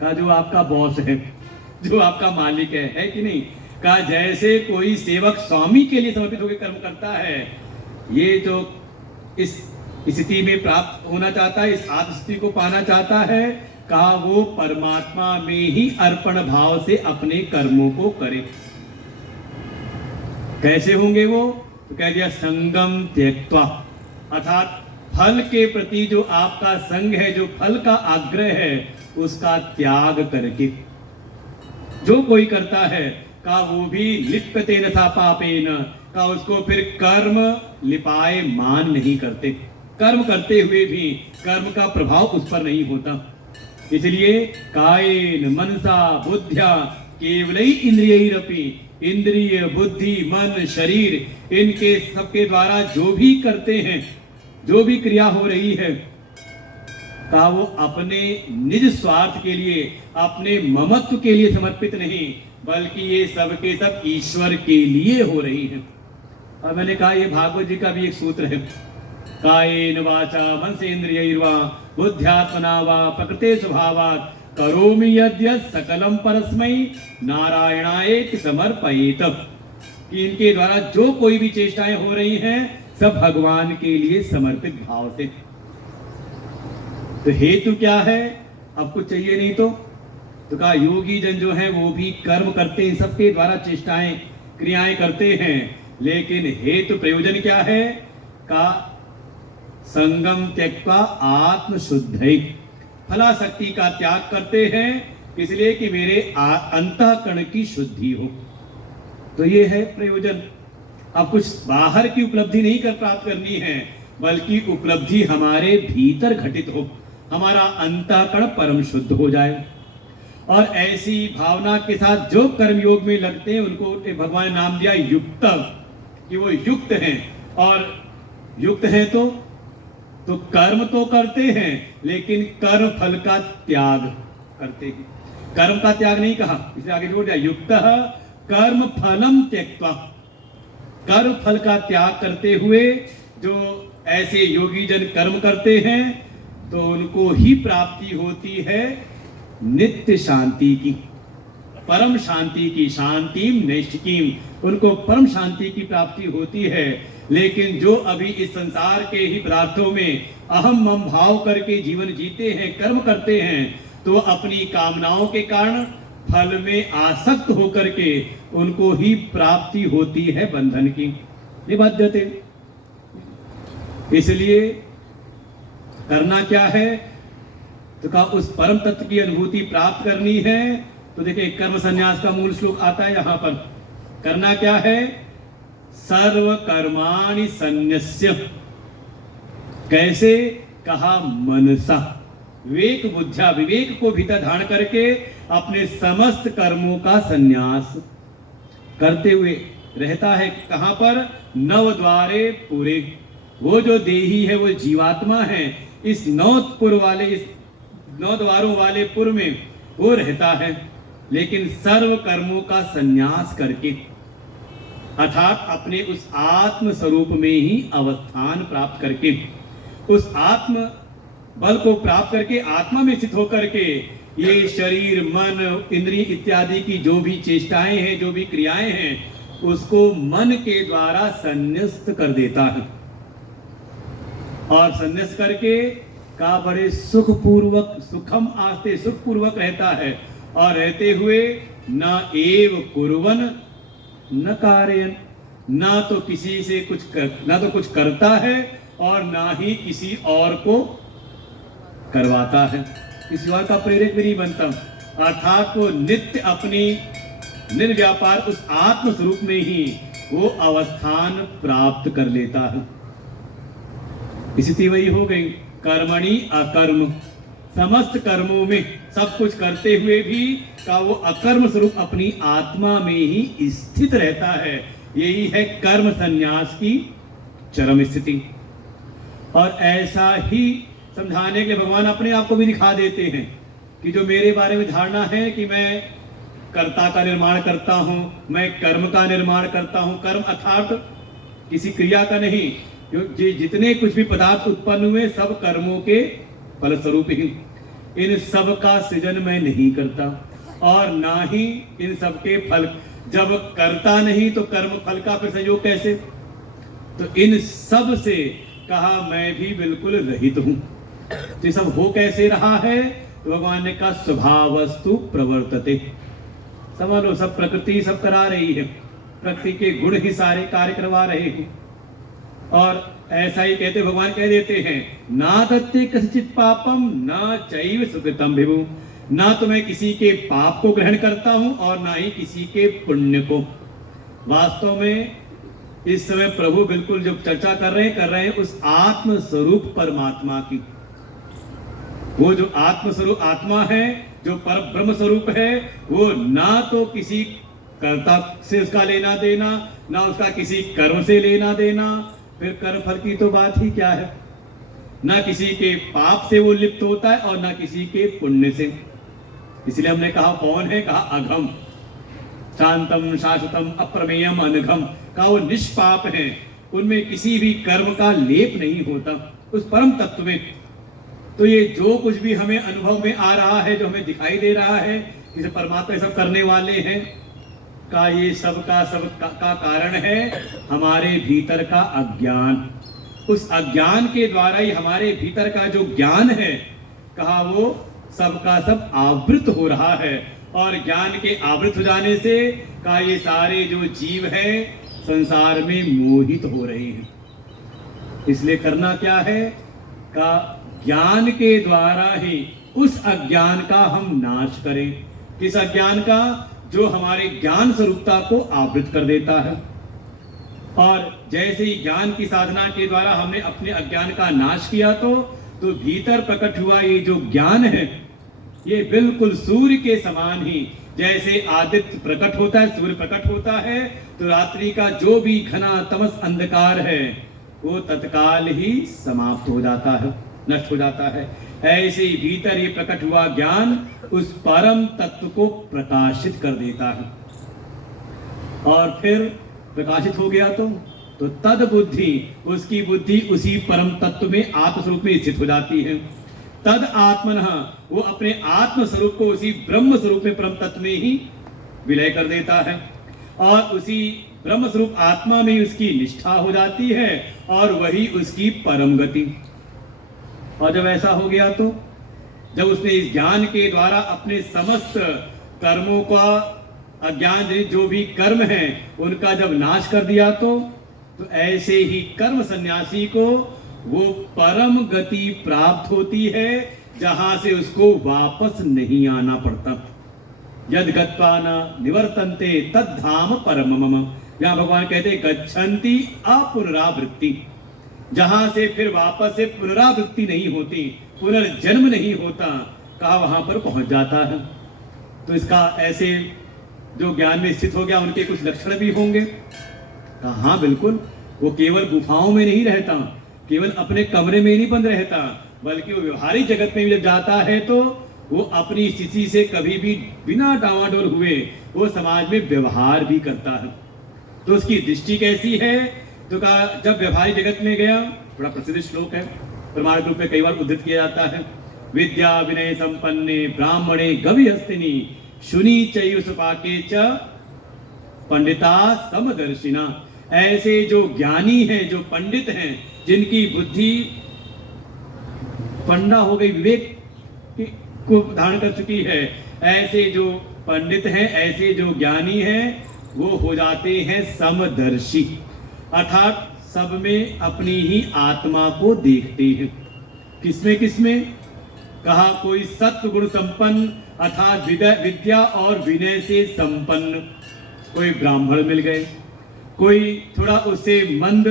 कहा जो आपका बॉस है, जो आपका मालिक है कि नहीं? कहा जैसे कोई सेवक स्वामी के लिए समर्पित होकर कर्म करता है, ये जो इस स्थिति में प्राप्त होना चाहता है, इस आत्म स्थिति को पाना चाहता है, कहा वो परमात्मा में ही अर्पण भाव से अपने कर्मों को करे। कैसे होंगे वो? तो कह दिया संगम त्यक्त्वा, अर्थात फल के प्रति जो आपका संग है, जो फल का आग्रह है, उसका त्याग करके जो कोई करता है, का वो भी लिप्यतेन सा पापेन, का उसको फिर कर्म लिपाए मान नहीं करते। कर्म करते हुए भी कर्म का प्रभाव उस पर नहीं होता। इसलिए कायेन मनसा बुद्ध्या केवलई इंद्रियैरपि, इंद्रिय बुद्धि मन शरीर इनके सबके द्वारा जो भी करते हैं, जो भी क्रिया हो रही है, का वो अपने निज स्वार्थ के लिए, अपने ममत्व के लिए समर्पित नहीं, बल्कि ये सब के सब ईश्वर के लिए हो रही है। और मैंने कहा ये भागवत जी का भी एक सूत्र है, कायेन वाचा मनसेन्द्रियैर्वा बुद्ध्यात्मना वा प्रकृते स्वभावात् करोमि यद्यत् सकलम परस्मै नारायणाय समर्पयेत, कि इनके द्वारा जो कोई भी चेष्टाएं हो रही हैं सब भगवान के लिए समर्पित भाव से। तो हेतु क्या है? अब कुछ चाहिए नहीं तो कहा योगी जन जो है वो भी कर्म करते हैं, सबके द्वारा चेष्टाएं क्रियाएं करते हैं, लेकिन हेतु प्रयोजन क्या है? का संगम त्यक्त्वा आत्मशुद्धि, फलाशक्ति का त्याग करते हैं, इसलिए कि मेरे अंतःकरण की शुद्धि हो। तो ये है प्रयोजन। अब कुछ बाहर की उपलब्धि नहीं कर प्राप्त करनी है, बल्कि उपलब्धि हमारे भीतर घटित हो, हमारा अंतःकरण परम शुद्ध हो जाए। और ऐसी भावना के साथ जो कर्मयोग में लगते हैं उनको भगवान ने नाम दिया युक्त, कि वो युक्त हैं। और युक्त हैं तो कर्म तो करते हैं, लेकिन कर्म फल का त्याग करते हैं। कर्म का त्याग नहीं कहा, इसलिए आगे जोड़ दिया युक्त कर्म फलम त्यक्त्वा, कर्म फल का त्याग करते हुए जो ऐसे योगी जन कर्म करते हैं तो उनको ही प्राप्ति होती है नित्य शांति की, परम शांति की, शांतिम नैष्ठिकीम, उनको परम शांति की प्राप्ति होती है। लेकिन जो अभी इस संसार के ही पदार्थों में अहम मम भाव करके जीवन जीते हैं, कर्म करते हैं, तो अपनी कामनाओं के कारण फल में आसक्त होकर के उनको ही प्राप्ति होती है बंधन की, निबद्धते। इसलिए करना क्या है? तो कहा उस परम तत्व की अनुभूति प्राप्त करनी है तो देखिए कर्म संन्यास का मूल श्लोक आता है यहां पर। करना क्या है? सर्व कर्माणि संन्यस्य। कैसे? कहा मनसा, विवेक बुद्धिया, विवेक को भीतर धारण करके अपने समस्त कर्मों का संन्यास करते हुए रहता है। कहां पर? नव द्वारे पूरे। वो जो देही है वो जीवात्मा है, इस नवपुर वाले, इस 9 द्वारों वाले पुर में वो रहता है, लेकिन सर्व कर्मों का संन्यास करके, अर्थात अपने उस आत्म स्वरूप में ही अवस्थान प्राप्त करके, उस आत्म बल को प्राप्त करके, आत्मा में स्थित होकर के ये शरीर, मन, इंद्रिय इत्यादि की जो भी चेष्टाएं हैं, जो भी क्रियाएं हैं, उसको मन के द्वारा संन्यस्त कर देता है। और संन्यस्त करके का बड़े सुखपूर्वक, सुखम आस्ते, सुखपूर्वक रहता है। और रहते हुए न एव कुर्वन न कारयन, ना तो किसी से ना तो कुछ करता है और ना ही किसी और को करवाता है, किसी और का प्रेरक भी नहीं बनता। अर्थात वो नित्य अपनी निर्व्यापार उस आत्म स्वरूप में ही वो अवस्थान प्राप्त कर लेता है। स्थिति वही हो गई, कर्मणि अकर्म। समस्त कर्मों में सब कुछ करते हुए भी का वो अकर्म स्वरूप अपनी आत्मा में ही स्थित रहता है। यही है कर्म संन्यास की चरम स्थिति। और ऐसा ही समझाने के भगवान अपने आप को भी दिखा देते हैं कि जो मेरे बारे में धारणा है कि मैं कर्ता का निर्माण करता हूं, मैं कर्म का निर्माण करता हूं, कर्म अर्थात किसी क्रिया का नहीं, जो जितने कुछ भी पदार्थ उत्पन्न हुए सब कर्मों के फलस्वरूप ही, इन सब का सृजन मैं नहीं करता और ना ही इन सब के फल। जब करता नहीं तो कर्म फल का फिर संयोग कैसे? तो इन सब से कहा मैं भी बिल्कुल रहित हूं। तो सब हो कैसे रहा है? तो भगवान ने कहा स्वभावस्तु प्रवर्तते। समझ लो, सब प्रकृति सब करा रही है, प्रकृति के गुण ही सारे कार्य करवा रहे हैं। और ऐसा ही कहते भगवान कह देते हैं, ना दत्ते कसिचित पापम न चैव सुकृतम विभु। ना तो मैं किसी के पाप को ग्रहण करता हूं और ना ही किसी के पुण्य को। वास्तव में इस समय प्रभु बिल्कुल जो चर्चा कर रहे हैं उस आत्म स्वरूप परमात्मा की। वो जो आत्म स्वरूप आत्मा है, जो पर ब्रह्म स्वरूप है, वो ना तो किसी कर्ता से उसका लेना देना, ना उसका किसी कर्म से लेना देना, फिर कर्म फल की तो बात ही क्या है। ना किसी के पाप से वो लिप्त होता है और ना किसी के पुण्य से। इसलिए हमने कहा कौन है? कहा अघम, शांतम शाश्वतम अप्रमेयम अनघम। कहा वो निष्पाप है, उनमें किसी भी कर्म का लेप नहीं होता उस परम तत्व में। तो ये जो कुछ भी हमें अनुभव में आ रहा है, जो हमें दिखाई दे रहा है, इसे परमात्मा सब करने वाले हैं, का ये सब का कारण है हमारे भीतर का अज्ञान। उस अज्ञान के द्वारा ही हमारे भीतर का जो ज्ञान है, कहा वो सबका सब आवृत हो रहा है। और ज्ञान के आवृत हो जाने से कहा ये सारे जो जीव हैं संसार में मोहित हो रहे हैं। इसलिए करना क्या है? का ज्ञान के द्वारा ही उस अज्ञान का हम नाश करें। किस अज्ञान का? जो हमारे ज्ञान स्वरूपता को आवृत कर देता है। और जैसे ही ज्ञान की साधना के द्वारा हमने अपने अज्ञान का नाश किया तो भीतर प्रकट हुआ ये जो ज्ञान है, ये बिल्कुल सूर्य के समान ही, जैसे आदित्य प्रकट होता है, सूर्य प्रकट होता है, तो रात्रि का जो भी घना तमस अंधकार है वो तत्काल ही समाप्त हो जाता है, नष्ट हो जाता है। ऐसे ही भीतर ये प्रकट हुआ ज्ञान उस परम तत्व को प्रकाशित कर देता है। और फिर प्रकाशित हो गया तो तद बुद्धि, उसकी बुद्धि उसी परम तत्व में आत्मस्वरूप में स्थित हो जाती है। तद आत्मनः, वो अपने आत्म स्वरूप को उसी ब्रह्म स्वरूप में परम तत्व में ही विलय कर देता है और उसी ब्रह्म स्वरूप आत्मा में उसकी निष्ठा हो जाती है और वही उसकी परम गति। और जब ऐसा हो गया तो जब उसने इस ज्ञान के द्वारा अपने समस्त कर्मों का, अज्ञान जो भी कर्म है उनका जब नाश कर दिया तो ऐसे ही कर्म सन्यासी को वो परम गति प्राप्त होती है जहां से उसको वापस नहीं आना पड़ता। यद गत्वा न निवर्तन्ते तद धाम परम मम। यहाँ भगवान कहते गच्छन्ति अपुनरावृत्ति, जहां से फिर वापस से पुनरावृत्ति नहीं होती, पुनर्जन्म नहीं होता, कहा वहां पर पहुंच जाता है। तो इसका ऐसे जो ज्ञान में स्थित हो गया उनके कुछ लक्षण भी होंगे। कहा हाँ बिल्कुल, वो केवल गुफाओं में नहीं रहता, केवल अपने कमरे में ही नहीं बंद रहता, बल्कि वो व्यवहारिक जगत में भी जब जाता है तो वो अपनी स्थिति से कभी भी बिना डावाडोल हुए वो समाज में व्यवहार भी करता है। तो उसकी दृष्टि कैसी है? तो कहा जब व्यवहारिक जगत में गया, बड़ा प्रसिद्ध श्लोक है, प्रमाण रूप में कई बार उद्धृत किया जाता है, विद्या विनय संपन्ने ब्राह्मणे गविहस्तिनी शुनि चैव सुपाके च पंडिता समदर्शिना। ऐसे जो ज्ञानी हैं, जो पंडित हैं, जिनकी बुद्धि पंडा हो गई, विवेक को धारण कर चुकी है, ऐसे जो पंडित हैं, ऐसे जो ज्ञानी हैं, वो हो जाते हैं समदर्शी, अर्थात सब में अपनी ही आत्मा को देखते हैं। किसमें किसमें? कहा कोई सत्व गुण संपन्न अर्थात विद्या और विनय से संपन्न कोई ब्राह्मण मिल गए, कोई थोड़ा उससे मंद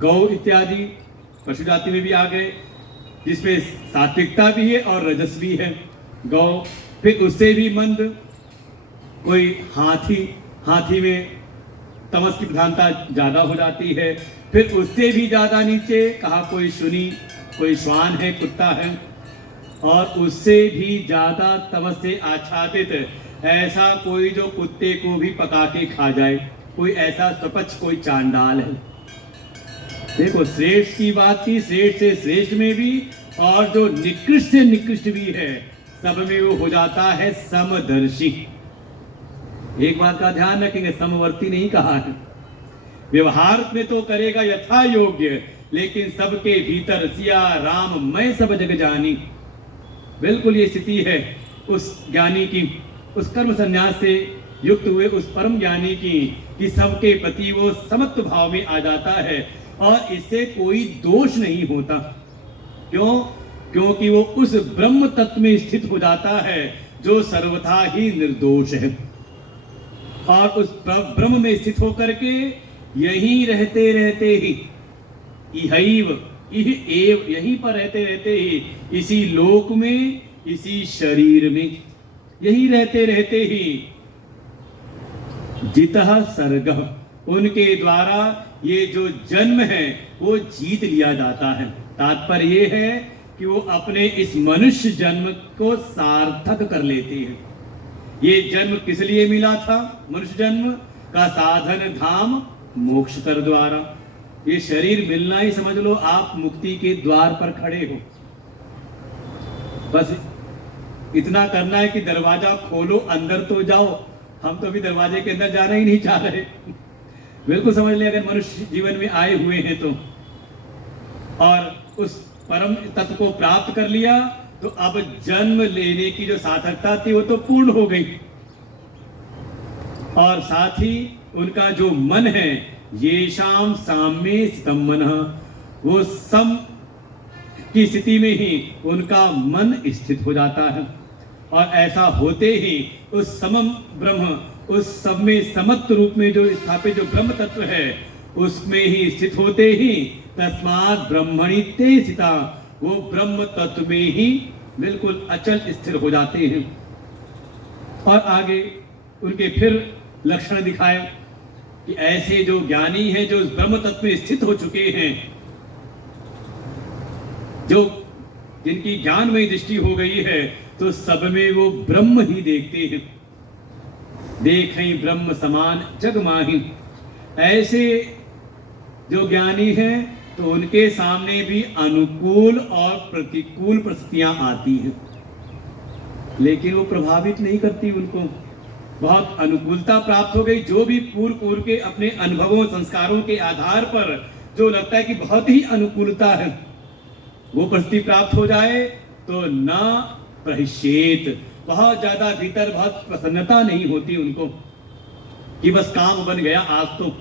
गौ इत्यादि पशु जाति में भी आ गए, जिसमें सात्विकता भी है और रजस भी है गौ। फिर उससे भी मंद कोई हाथी, हाथी में तमस की प्रधानता ज्यादा हो जाती है। फिर उससे भी ज्यादा नीचे कहा कोई शुनि, कोई श्वान है, कुत्ता है, और उससे भी ज्यादा तमस से आच्छादित ऐसा कोई जो कुत्ते को भी पका के खा जाए, कोई ऐसा स्वपच, कोई चांडाल है। देखो श्रेष्ठ की बात की, श्रेष्ठ से श्रेष्ठ में भी, और जो निकृष्ट से निकृष्ट भी है, सब में वो हो जाता है समदर्शी। एक बात का ध्यान रखेंगे, समवर्ती नहीं कहा है। व्यवहार में तो करेगा यथा योग्य, लेकिन सबके भीतर सिया राम मैं सब जग जानी। बिल्कुल ये स्थिति है उस ज्ञानी की, उस कर्म संन्यास से युक्त हुए उस परम ज्ञानी की, कि सबके प्रति वो समत्व भाव में आ जाता है और इससे कोई दोष नहीं होता। क्यों? क्योंकि वो उस ब्रह्म तत्व में स्थित हो जाता है जो सर्वथा ही निर्दोष है, और उस ब्रह्म में स्थित होकर के यहीं रहते रहते ही, यहीं पर रहते रहते ही, इसी लोक में, इसी शरीर में, यही रहते रहते ही जितः सर्ग, उनके द्वारा ये जो जन्म है वो जीत लिया जाता है। तात्पर्य ये है कि वो अपने इस मनुष्य जन्म को सार्थक कर लेते हैं। ये जन्म किस लिए मिला था? मनुष्य जन्म का साधन धाम मोक्ष कर द्वारा। ये शरीर मिलना ही समझ लो आप मुक्ति के द्वार पर खड़े हो। बस इतना करना है कि दरवाजा खोलो, अंदर तो जाओ। हम तो अभी दरवाजे के अंदर जाना ही नहीं चाह रहे। बिल्कुल समझ ले, अगर मनुष्य जीवन में आए हुए हैं तो, और उस परम तत्व को प्राप्त कर लिया, तो अब जन्म लेने की जो सार्थकता थी वो तो पूर्ण हो गई, और साथ ही उनका जो मन है, ये शाम साम्ये स्थितम मनः, वो सम की स्थिति में ही उनका मन स्थित हो जाता है, और ऐसा होते ही उस समम ब्रह्म, उस सब में समत्व रूप में जो स्थापित जो ब्रह्म तत्व है, उसमें ही स्थित होते ही तस्मात् ब्रह्मणि ते स्थिता, वो ब्रह्म तत्व में ही बिल्कुल अचल स्थिर हो जाते हैं। और आगे उनके फिर लक्षण दिखाए कि ऐसे जो ज्ञानी हैं, जो उस ब्रह्म तत्व में स्थित हो चुके हैं, जो जिनकी ज्ञानमयी दृष्टि हो गई है, तो सब में वो ब्रह्म ही देखते हैं। देखें ब्रह्म समान जग माही। ऐसे जो ज्ञानी हैं, तो उनके सामने भी अनुकूल और प्रतिकूल परिस्थितियां आती हैं, लेकिन वो प्रभावित नहीं करती उनको। बहुत अनुकूलता प्राप्त हो गई, जो भी पूर्व के अपने अनुभवों संस्कारों के आधार पर जो लगता है कि बहुत ही अनुकूलता है, वो परिस्थिति प्राप्त हो जाए तो न प्रहिष्येत, बहुत ज्यादा भीतर बहुत प्रसन्नता नहीं होती उनको कि बस काम बन गया आज तो,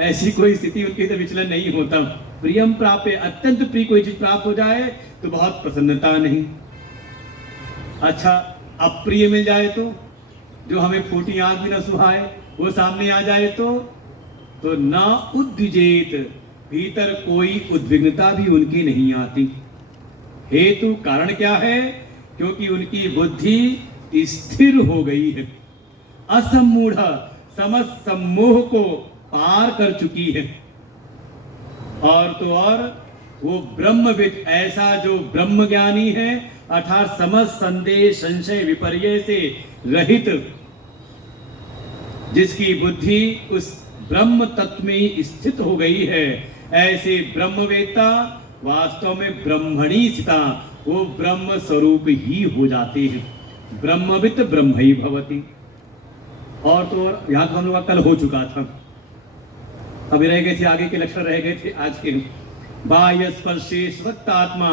ऐसी कोई स्थिति उनके तो विचलन नहीं होता। प्रियम प्राप्य, अत्यंत प्रिय कोई चीज प्राप्त हो जाए तो बहुत प्रसन्नता नहीं। अच्छा, अप्रिय मिल जाए तो, जो हमें फूटी आंख भी न सुहाए, वो सामने आ जाए तो ना उद्विजेत, भीतर कोई उद्विग्नता भी उनकी नहीं आती। हेतु कारण क्या है? क्योंकि उनकी बुद्धि स्थिर हो गई है, असमूढ़ समस्त सम्मोह को पार कर चुकी है। और तो और वो ब्रह्मविद, ऐसा जो ब्रह्म ज्ञानी है, अर्थात समस्त संदेह संशय विपर्य से रहित, जिसकी बुद्धि उस ब्रह्म तत्व में स्थित हो गई है, ऐसे ब्रह्मवेत्ता वास्तव में ब्रह्मणी स्थिता, वो ब्रह्म स्वरूप ही हो जाते हैं। ब्रह्मविद ब्रह्म ही भवति। और तो और यहाँ तो हम लोग का कल हो चुका था, अभी रह गए थे आगे के लक्षण रह गए थे आज के। बाह्य स्पर्शे स्वत्तात्मा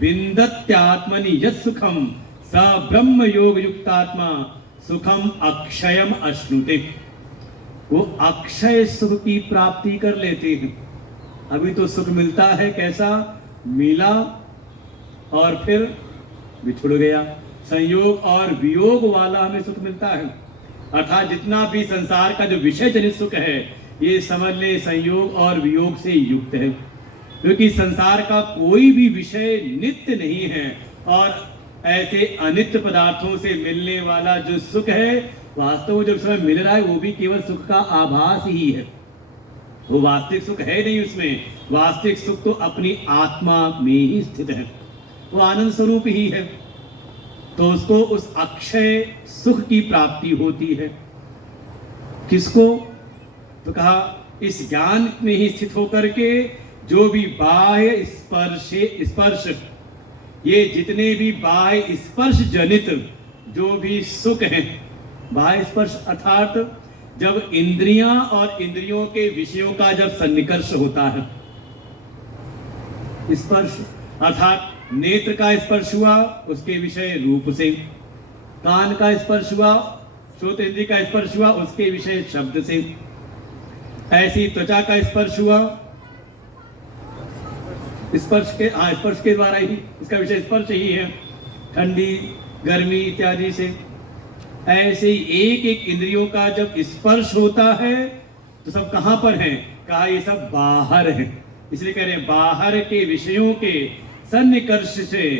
विन्दत्यात्मनि यत् सुखम स ब्रह्म योग युक्तात्मा सुखम अक्षयम अश्नुते। वो अक्षय सुख की प्राप्ति कर लेते हैं। अभी तो सुख मिलता है, कैसा मिला और फिर बिछुड़ गया, संयोग और वियोग वाला हमें सुख मिलता है। अर्थात जितना भी संसार का जो विषय जनित सुख है, ये समझ ले संयोग और वियोग से युक्त है। क्योंकि संसार का कोई भी विषय नित्य नहीं है, और ऐसे अनित्य पदार्थों से मिलने वाला जो सुख है, वास्तव में जो समय मिल रहा है वो भी केवल सुख का आभास ही है, वो वास्तविक सुख है नहीं उसमें। वास्तविक सुख तो अपनी आत्मा में ही स्थित है, वो आनंद स्वरूप ही है। तो उसको उस अक्षय सुख की प्राप्ति होती है। किसको? तो कहा इस ज्ञान में ही स्थित होकर के जो भी बाह्य स्पर्श, ये जितने भी बाह्य स्पर्श जनित जो भी सुख हैं, बाह्य स्पर्श अर्थात जब इंद्रियां और इंद्रियों के विषयों का जब सन्निकर्ष होता है, स्पर्श अर्थात नेत्र का स्पर्श हुआ उसके विषय रूप से, कान का स्पर्श हुआ, श्रोत इंद्रिय का स्पर्श हुआ उसके विषय शब्द से, ऐसी त्वचा का स्पर्श हुआ स्पर्श के द्वारा ही, इसका विषय स्पर्श ही है, ठंडी गर्मी इत्यादि से। ऐसे ही एक एक इंद्रियों का जब स्पर्श होता है तो सब कहां पर है? कहा ये सब बाहर है। इसलिए कह रहे हैं बाहर के विषयों के सन्निकर्ष से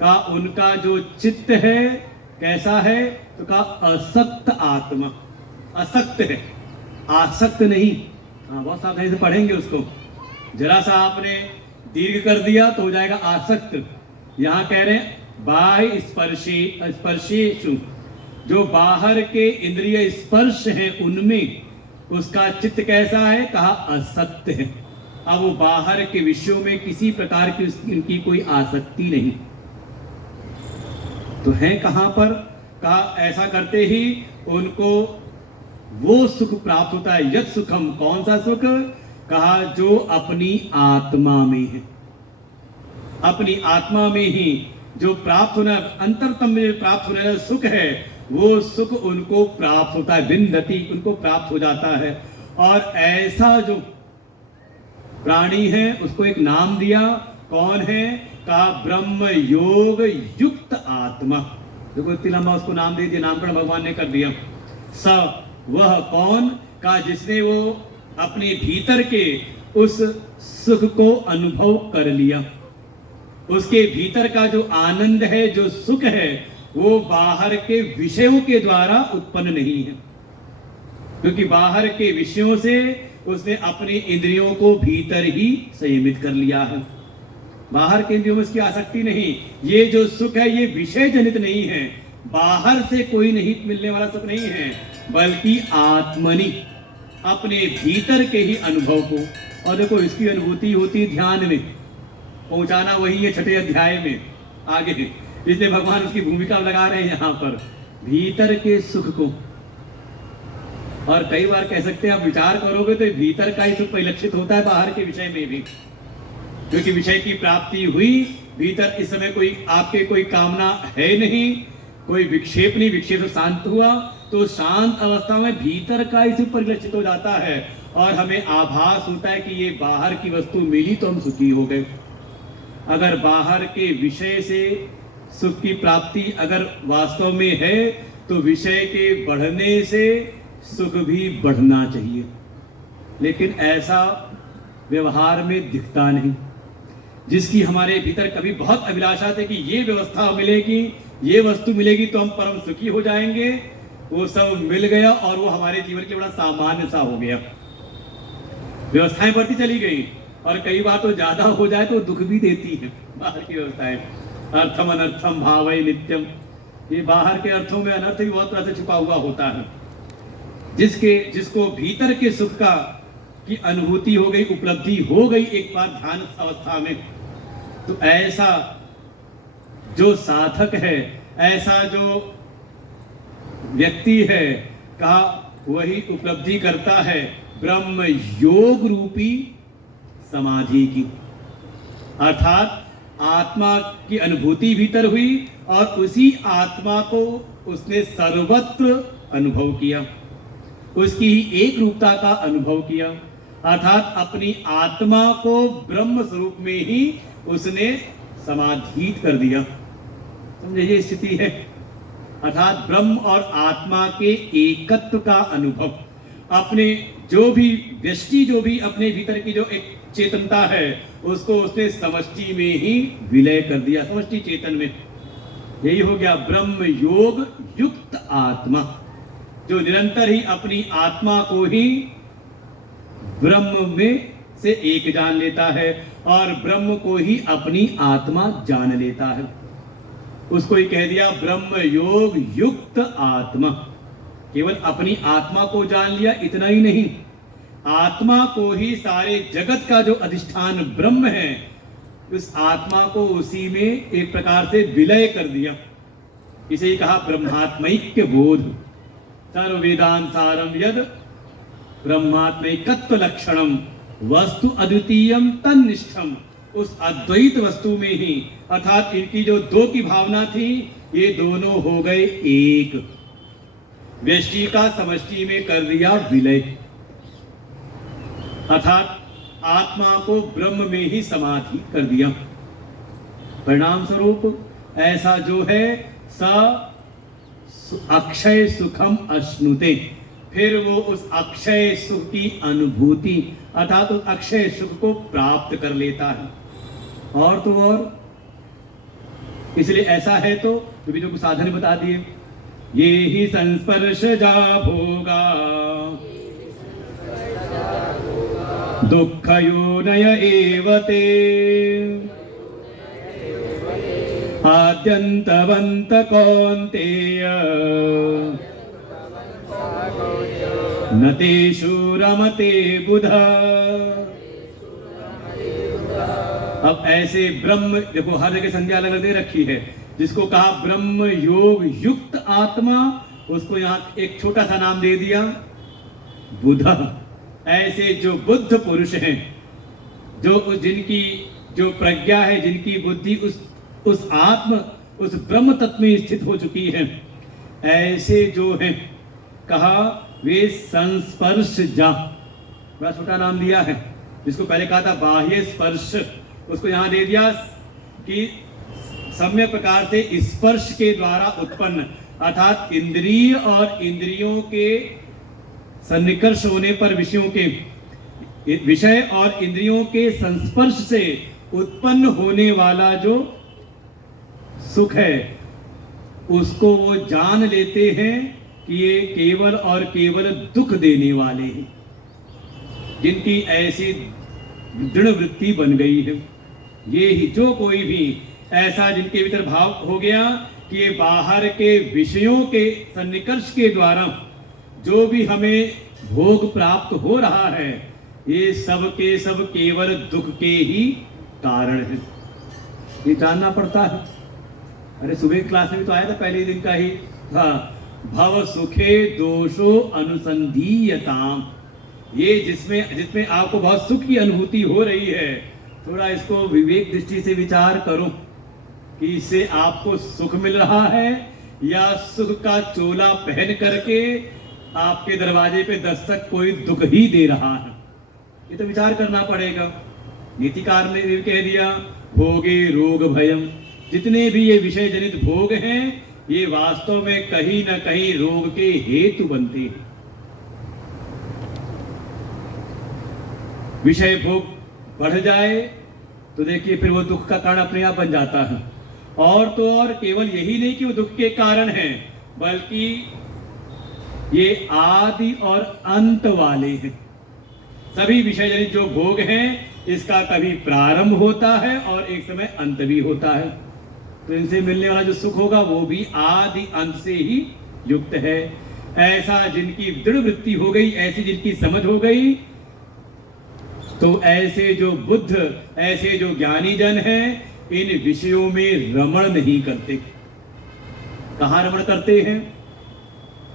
का उनका जो चित्त है कैसा है? तो कहा असक्त आत्मा, असक्त है, आसक्त नहीं। हाँ, बहुत सावधानी से पढ़ेंगे उसको। जरा सा आपने दीर्घ कर दिया तो हो जाएगा आसक्त। यहां कह रहे हैं बाह्य स्पर्शेषु, जो बाहर के इंद्रिय स्पर्श हैं उनमें उसका चित्त कैसा है? कहा असक्त है। अब वो बाहर के विषयों में किसी प्रकार की इनकी कोई आसक्ति नहीं। तो है कहां पर? कहा ऐसा करते ही उनको वो सुख प्राप्त होता है। यत् सुखम, कौन सा सुख? कहा जो अपनी आत्मा में है, अपनी आत्मा में ही जो प्राप्त होना, अंतरतम में प्राप्त होने वाला सुख है, वो सुख उनको प्राप्त होता है, विन्दति, उनको प्राप्त हो जाता है। और ऐसा जो प्राणी है उसको एक नाम दिया, कौन है? कहा ब्रह्म योग युक्त आत्मा। देखो इतनी लंबा उसको नाम दे दिया, नामकरण भगवान ने कर दिया। स वह कौन? कहा जिसने वो अपने भीतर के उस सुख को अनुभव कर लिया, उसके भीतर का जो आनंद है, जो सुख है, वो बाहर के विषयों के द्वारा उत्पन्न नहीं है। क्योंकि बाहर के विषयों से उसने अपनी इंद्रियों को भीतर ही संयमित कर लिया है। बाहर के इंद्रियों में उसकी आसक्ति नहीं। ये जो सुख है ये विषय जनित नहीं है, बाहर से कोई नहीं मिलने वाला सुख नहीं है, बल्कि आत्मनि, अपने भीतर के ही अनुभव को। और देखो इसकी अनुभूति होती ध्यान में, पहुंचाना वही है 6ठे अध्याय में आगे। इसलिए भगवान उसकी भूमिका लगा रहे हैं यहाँ पर, भीतर के सुख को। और कई बार कह सकते हैं आप विचार करोगे तो भीतर का ही सुख परिलक्षित होता है बाहर के विषय में भी। क्योंकि विषय की प्राप्ति हुई, भीतर इस समय कोई आपके कोई कामना है नहीं, कोई विक्षेप नहीं, विक्षेप शांत हुआ तो शांत अवस्था में भीतर का ही सुख परिलक्षित हो जाता है और हमें आभास होता है कि ये बाहर की वस्तु मिली तो हम सुखी हो गए। अगर बाहर के विषय से सुख की प्राप्ति अगर वास्तव में है तो विषय के बढ़ने से सुख भी बढ़ना चाहिए, लेकिन ऐसा व्यवहार में दिखता नहीं। जिसकी हमारे भीतर कभी बहुत अभिलाषा थी कि ये व्यवस्था मिलेगी, ये वस्तु मिलेगी तो हम परम सुखी हो जाएंगे, वो सब मिल गया और वो हमारे जीवन के बड़ा सामान्य सा हो गया। व्यवस्थाएं बढ़ती चली गई और कई बार तो ज्यादा हो जाए तो दुख भी देती है बाहर की व्यवस्थाएं। अर्थम अनर्थम भावई नित्यम, ये बाहर के अर्थों में अनर्थ भी बहुत तरह से छुपा हुआ होता है। जिसको भीतर के सुख का की अनुभूति हो गई, उपलब्धि हो गई एक बार ध्यान अवस्था में, तो ऐसा जो साधक है, ऐसा जो व्यक्ति है, कहा वही उपलब्धि करता है ब्रह्म योग रूपी समाधि की। अर्थात आत्मा की अनुभूति भीतर हुई और उसी आत्मा को उसने सर्वत्र अनुभव किया, उसकी ही एक रूपता का अनुभव किया, अर्थात अपनी आत्मा को ब्रह्म स्वरूप में ही उसने समाधित कर दिया। समझे, ये स्थिति है। अर्थात ब्रह्म और आत्मा के एकत्व का अनुभव, अपने जो भी व्यष्टि, जो भी अपने भीतर की जो एक चेतनता है, उसको उसने समष्टि में ही विलय कर दिया, समष्टि चेतन में। यही हो गया ब्रह्म योग युक्त आत्मा, जो निरंतर ही अपनी आत्मा को ही ब्रह्म में से एक जान लेता है और ब्रह्म को ही अपनी आत्मा जान लेता है। उसको ही कह दिया ब्रह्म योग युक्त आत्मा। केवल अपनी आत्मा को जान लिया, इतना ही नहीं, आत्मा को ही सारे जगत का जो अधिष्ठान ब्रह्म है, उस आत्मा को उसी में एक प्रकार से विलय कर दिया। इसे ही कहा ब्रह्मात्मैक्य बोध। सर्व वेदांत सारम यद ब्रह्मात्मैकत्व लक्षणम वस्तु अद्वितीयम तन्निष्ठम। उस अद्वैत वस्तु में ही, अर्थात इनकी जो दो की भावना थी, ये दोनों हो गए एक। व्यष्टि का समष्टि में कर दिया विलय, अर्थात आत्मा को ब्रह्म में ही समाधि कर दिया। परिणाम स्वरूप ऐसा जो है स अक्षय सुखम अश्नुते, फिर वो उस अक्षय सुख की अनुभूति, अर्थात उस अक्षय सुख को प्राप्त कर लेता है। और तो और इसलिए ऐसा है तो भी जो कुछ साधन बता दिए, ये ही संस्पर्श जा भोगा दुख योनय एवते आद्यंतवंत कौन्तेय न तेषु रमते बुधा। अब ऐसे ब्रह्म, देखो हर जगह संज्ञा अलग दे रखी है। जिसको कहा ब्रह्म योग युक्त आत्मा, उसको यहाँ एक छोटा सा नाम दे दिया बुध। ऐसे जो बुद्ध पुरुष हैं, जो जिनकी जो प्रज्ञा है, जिनकी बुद्धि उस आत्म, उस ब्रह्म तत्व में स्थित हो चुकी है, ऐसे जो हैं, कहा वे संस्पर्श जा, बड़ा छोटा नाम दिया है। जिसको पहले कहा था बाह्य स्पर्श, उसको यहाँ दे दिया कि सम्यक प्रकार से स्पर्श के द्वारा उत्पन्न, अर्थात इंद्रिय और इंद्रियों के सन्निकर्ष होने पर विषयों के विषय और इंद्रियों के संस्पर्श से उत्पन्न होने वाला जो सुख है, उसको वो जान लेते हैं कि ये केवल और केवल दुख देने वाले हैं। जिनकी ऐसी दृढ़ वृत्ति बन गई है, ये ही जो कोई भी ऐसा जिनके भीतर भाव हो गया कि ये बाहर के विषयों के सन्निकर्ष के द्वारा जो भी हमें भोग प्राप्त हो रहा है, ये सब के सब केवल दुख के ही कारण है। ये जानना पड़ता है। अरे सुबह क्लास में भी तो आया था, पहले दिन का ही था, भव सुखे दोषो अनुसंधीयताम। ये जिसमें आपको बहुत सुख की अनुभूति हो रही है, थोड़ा इसको विवेक दृष्टि से विचार करो कि इससे आपको सुख मिल रहा है या सुख का चोला पहन करके आपके दरवाजे पे दस्तक कोई दुख ही दे रहा है। ये तो विचार करना पड़ेगा। नीतिकार ने कह दिया भोगे रोग भयम। जितने भी ये विषय जनित भोग हैं, ये वास्तव में कहीं न कहीं रोग के हेतु बनते हैं। विषय भोग बढ़ जाए तो देखिए फिर वो दुख का कारण अपने आप बन जाता है। और तो और केवल यही नहीं कि वो दुख के कारण है, बल्कि ये आदि और अंत वाले हैं। सभी विषय जनित जो भोग हैं, इसका कभी प्रारंभ होता है और एक समय अंत भी होता है। तो इनसे मिलने वाला जो सुख होगा वो भी आदि अंत से ही युक्त है। ऐसा जिनकी दृढ़ वृत्ति हो गई, ऐसी जिनकी समझ हो गई, तो ऐसे जो बुद्ध, ऐसे जो ज्ञानी जन हैं, इन विषयों में रमण नहीं करते। कहाँ रमण करते हैं?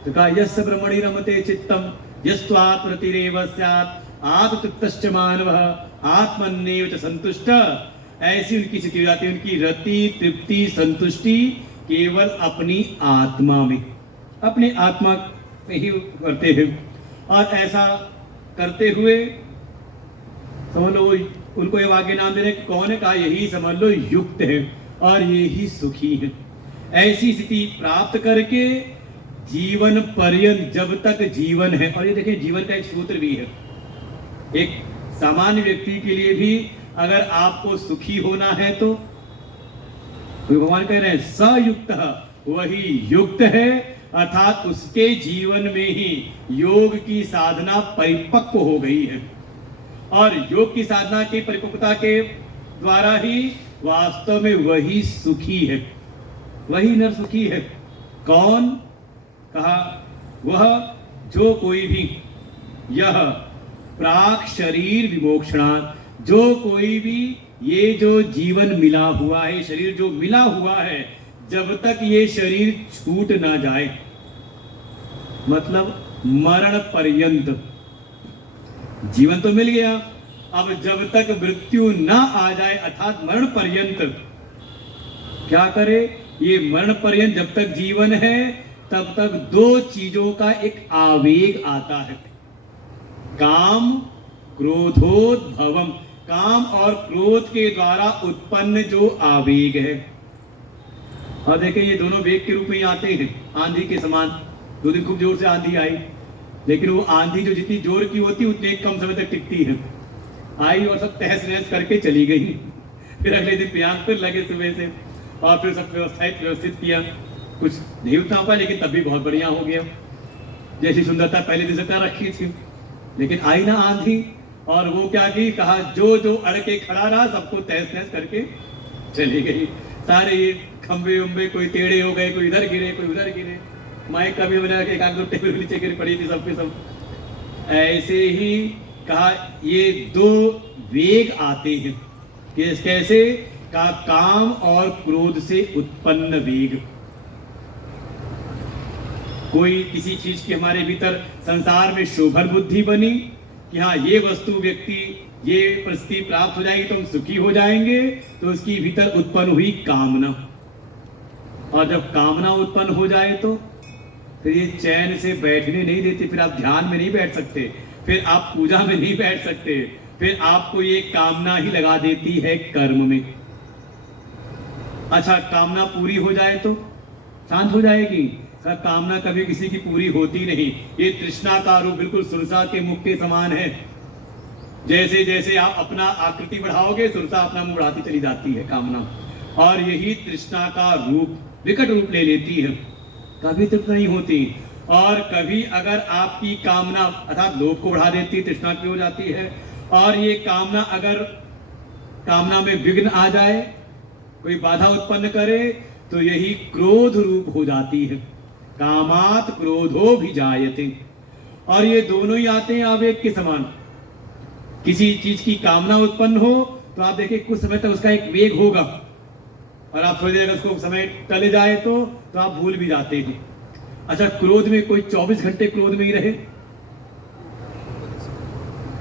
तो कहा यस्य ब्रह्मणि रमते चित्तम यस्त्वात्मरतिरेव स्यात् आत्मतृप्तश्च मानवः आत्मन्नेव च संतुष्ट। ऐसी उनकी स्थिति हो जाती है, उनकी रति तृप्ति संतुष्टि केवल अपनी आत्मा में, अपने आत्मा में ही करते हैं। और ऐसा करते हुए समझ लो उनको ये वाक्य नाम दे रहे कौन है? कहा यही समझ लो युक्त है और यही सुखी है। ऐसी स्थिति प्राप्त करके जीवन पर्यंत, जब तक जीवन है, और ये देखिए जीवन का एक सूत्र भी है, एक सामान्य व्यक्ति के लिए भी अगर आपको सुखी होना है तो भगवान कह रहे हैं सयुक्त वही युक्त है, अर्थात उसके जीवन में ही योग की साधना परिपक्व हो गई है। और योग की साधना की परिपक्वता के द्वारा ही वास्तव में वही सुखी है, वही नर सुखी है। कौन? कहा वह जो कोई भी यह प्राक शरीर विमोक्षणात्, जो कोई भी ये जो जीवन मिला हुआ है, शरीर जो मिला हुआ है, जब तक ये शरीर छूट ना जाए, मतलब मरण पर्यंत जीवन तो मिल गया, अब जब तक मृत्यु ना आ जाए अर्थात मरण पर्यंत क्या करे? ये मरण पर्यंत जब तक जीवन है तब तक दो चीजों का एक आवेग आता है, काम क्रोधोद्भवम। काम और क्रोध के द्वारा उत्पन्न जो आवेग है, और देखिए ये दोनों वेग के रूप में ही आते हैं, आंधी के समान। दो दिन खूब जोर से आंधी आई, लेकिन वो आंधी जो जितनी जोर की होती उतने कम समय तक टिकती है। आई और सब तहस नहस करके चली गई। फिर अगले दिन प्रियांक फिर लगे सुबह से, और फिर सब व्यवस्थित किया। कुछ नहीं उतना हो पाया, लेकिन तब भी बहुत बढ़िया हो गया। जैसी सुंदरता पहले दिन से कर रखी थी, लेकिन आई ना आंधी, और वो क्या की? कहा जो जो अड़ के खड़ा रहा सबको तहस नहस करके चली गई। सारे ये खंबे उम्बे कोई टेढ़े हो गए, कोई इधर गिरे, कोई उधर गिरे। माइक का भी बना के एक आध दो टेबल नीचे गिर पड़ी थी सब पे सब। ऐसे ही कहा ये दो वेग आते हैं। कैसे? कहा काम और क्रोध से उत्पन्न वेग। कोई किसी चीज की हमारे भीतर संसार में शोभन बुद्धि बनी कि हाँ ये वस्तु व्यक्ति ये परिस्थिति प्राप्त हो जाएगी तो हम सुखी हो जाएंगे, तो उसकी भीतर उत्पन्न हुई कामना। और जब कामना उत्पन्न हो जाए तो फिर ये चैन से बैठने नहीं देती, फिर आप ध्यान में नहीं बैठ सकते, फिर आप पूजा में नहीं बैठ सकते, फिर आपको ये कामना ही लगा देती है कर्म में। अच्छा, कामना पूरी हो जाए तो शांत हो जाएगी? सर कामना कभी किसी की पूरी होती नहीं। ये तृष्णा का रूप बिल्कुल सुरसा के मुख के समान है। जैसे जैसे आप अपना आकृति बढ़ाओगे, सुरसा अपना मुंह बढ़ाती चली जाती है कामना, और यही तृष्णा का रूप विकट रूप ले लेती है, कभी तृप्त नहीं होती। और कभी अगर आपकी कामना अर्थात लोभ को बढ़ा देती है, तृष्णा की हो जाती है। और ये कामना अगर कामना में विघ्न आ जाए, कोई बाधा उत्पन्न करे, तो यही क्रोध रूप हो जाती है। कामात क्रोधो भी जायते। और ये दोनों ही आते हैं आवेग के समान। किसी चीज की कामना उत्पन्न हो तो आप देखिए कुछ समय तक उसका एक वेग होगा, और आप थोड़ी देर अगर उसको समय टले जाए तो आप भूल भी जाते हैं। अच्छा, क्रोध में कोई 24 घंटे क्रोध में ही रहे?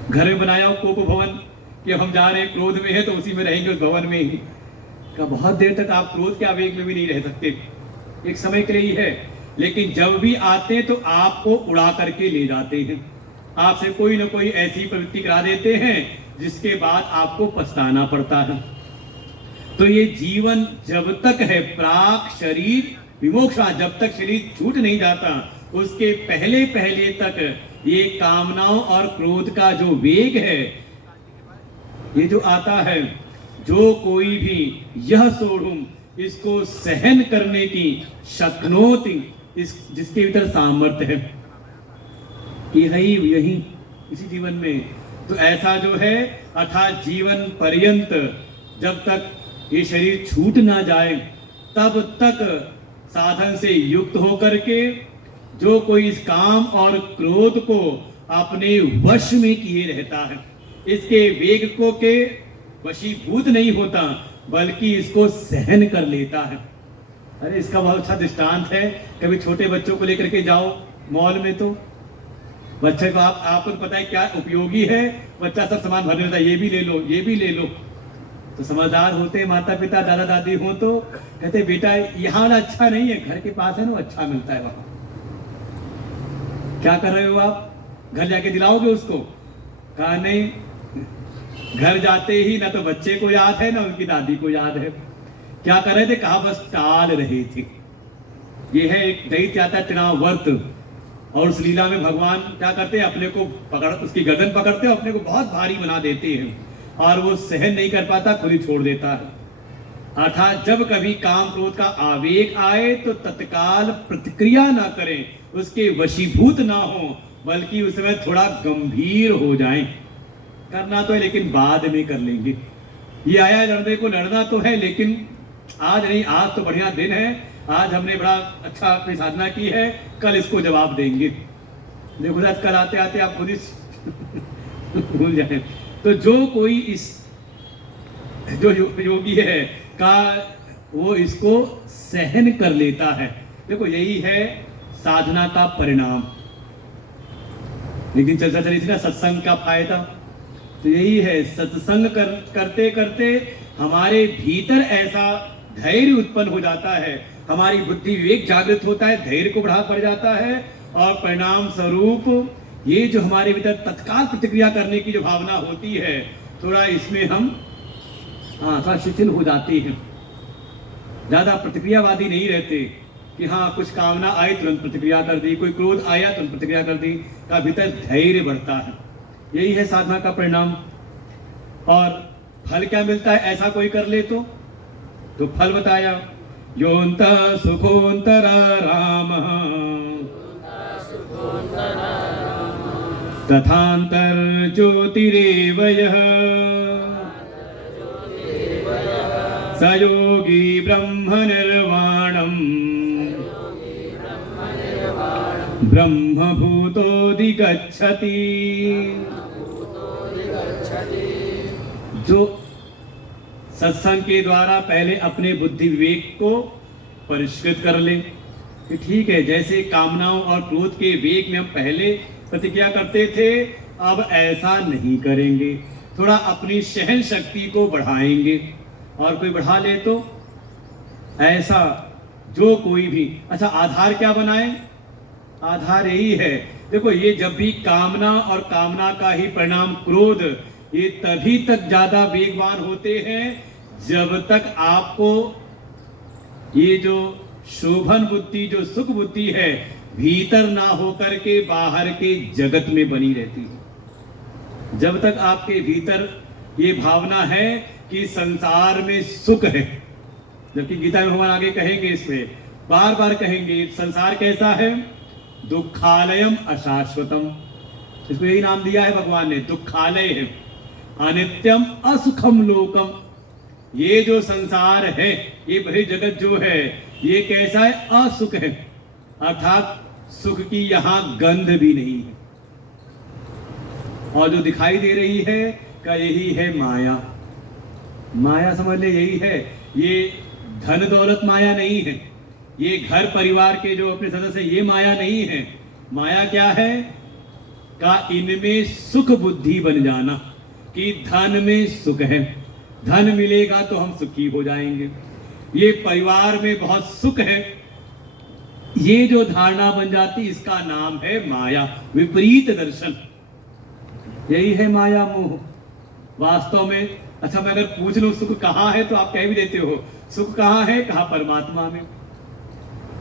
घर में बनाया हो कोप भवन कि हम जा रहे हैं क्रोध में है तो उसी में रहेंगे उस भवन में ही, का बहुत देर तक आप क्रोध के आवेग में भी नहीं रह सकते। एक समय के लिए ही है, लेकिन जब भी आते हैं तो आपको उड़ा करके ले जाते हैं। आपसे कोई ना कोई ऐसी प्रवृत्ति करा देते हैं जिसके बाद आपको पछताना पड़ता है। तो ये जीवन जब तक है प्राक शरीर विमोक्षा, जब तक शरीर छूट नहीं जाता उसके पहले पहले तक ये कामनाओं और क्रोध का जो वेग है, ये जो आता है, जो कोई भी यह सोढ़ुम, इसको सहन करने की शक्नोति, इस जिसके भीतर सामर्थ्य है, कि है यही इसी जीवन में, तो ऐसा जो है अर्थात जीवन पर्यंत जब तक ये शरीर छूट ना जाए तब तक साधन से युक्त होकर के जो कोई इस काम और क्रोध को अपने वश में किए रहता है, इसके वेग को के वशीभूत नहीं होता बल्कि इसको सहन कर लेता है। अरे इसका बहुत अच्छा दृष्टांत है, कभी छोटे बच्चों को लेकर के जाओ मॉल में, तो बच्चे को आपको पता है क्या उपयोगी है, बच्चा सब सामान भरने लगता है, ये भी ले लो ये भी ले लो। तो समझदार होते माता पिता दादा दादी हो तो कहते बेटा यहाँ वाला अच्छा नहीं है, घर के पास है ना अच्छा मिलता है वहां। क्या कर रहे हो आप, घर जाके दिलाओगे उसको? कहा नहीं। घर जाते ही ना तो बच्चे को याद है ना उनकी दादी को याद है। क्या कर रहे थे? कहा बस टाल रहे थे। ये है एक दैत्य आता है तृणावर्त, और उस लीला में भगवान क्या करते हैं, अपने को पकड़ उसकी गर्दन पकड़ते हैं, अपने को बहुत भारी बना देते हैं और वो सहन नहीं कर पाता, खुद ही छोड़ देता है। अर्थात जब कभी काम क्रोध का आवेग आए तो तत्काल प्रतिक्रिया ना करें, उसके वशीभूत ना हो, बल्कि उस समय थोड़ा गंभीर हो जाएं। करना तो है लेकिन बाद में कर लेंगे। ये आया लड़ने को, लड़ना तो है लेकिन आज नहीं, आज तो बढ़िया दिन है, आज हमने बड़ा अच्छा अपनी साधना की है, कल इसको जवाब देंगे। देखो कल आते आते आप खुद ही भूल जाए। तो जो कोई इस जो योगी है का वो इसको सहन कर लेता है। देखो यही है साधना का परिणाम। लेकिन चर्चा चली थी ना सत्संग का फायदा, तो यही है सत्संग करते करते हमारे भीतर ऐसा धैर्य उत्पन्न हो जाता है, हमारी बुद्धि विवेक जागृत होता है, धैर्य को बढ़ा पड़ जाता है, और परिणाम स्वरूप ये जो हमारे भीतर तत्काल प्रतिक्रिया करने की जो भावना होती है, थोड़ा इसमें हम थोड़ा शिथिल हो जाते हैं, ज्यादा प्रतिक्रियावादी नहीं रहते कि हाँ कुछ कामना आई तुरंत प्रतिक्रिया कर दी, कोई क्रोध आया तुरंत प्रतिक्रिया कर दी, का भीतर धैर्य बढ़ता है। यही है साधना का परिणाम। और फल क्या मिलता है ऐसा कोई कर ले तो फल बताया, योन्त सुखोन्तरा राम तथांतर ज्योतिरेव यः स योगी ब्रह्म निर्वाणम् ब्रह्मभूतोऽधिगच्छति। जो सत्संग के द्वारा पहले अपने बुद्धि विवेक को परिष्कृत कर ले कि ठीक है, जैसे कामनाओं और क्रोध के वेग में हम पहले प्रतिक्रिया करते थे, अब ऐसा नहीं करेंगे, थोड़ा अपनी सहन शक्ति को बढ़ाएंगे। और कोई बढ़ा ले तो ऐसा जो कोई भी, अच्छा आधार क्या बनाए? आधार यही है, देखो ये जब भी कामना और कामना का ही परिणाम क्रोध, ये तभी तक ज्यादा वेगवान होते हैं जब तक आपको ये जो शोभन बुद्धि, जो सुख बुद्धि है, भीतर ना होकर के बाहर के जगत में बनी रहती है। जब तक आपके भीतर ये भावना है कि संसार में सुख है, जबकि गीता में भगवान आगे कहेंगे, इसमें बार बार कहेंगे संसार कैसा है, दुखालयम अशाश्वतम, इसको यही नाम दिया है भगवान ने, दुखालय है, अनित्यम असुखम लोकम। ये जो संसार है, ये बड़ी जगत जो है, ये कैसा है, असुख है, अर्थात सुख की यहां गंध भी नहीं है। और जो दिखाई दे रही है का यही है माया। माया समझ ले यही है, ये धन दौलत माया नहीं है, ये घर परिवार के जो अपने सदस्य, ये माया नहीं है। माया क्या है का इनमें सुख बुद्धि बन जाना, कि धन में सुख है, धन मिलेगा तो हम सुखी हो जाएंगे, ये परिवार में बहुत सुख है, ये जो धारणा बन जाती, इसका नाम है माया, विपरीत दर्शन। यही है माया मोह। वास्तव में अच्छा, मैं अगर पूछ लूं सुख कहाँ है तो आप कह भी देते हो सुख कहाँ है, कहा परमात्मा में।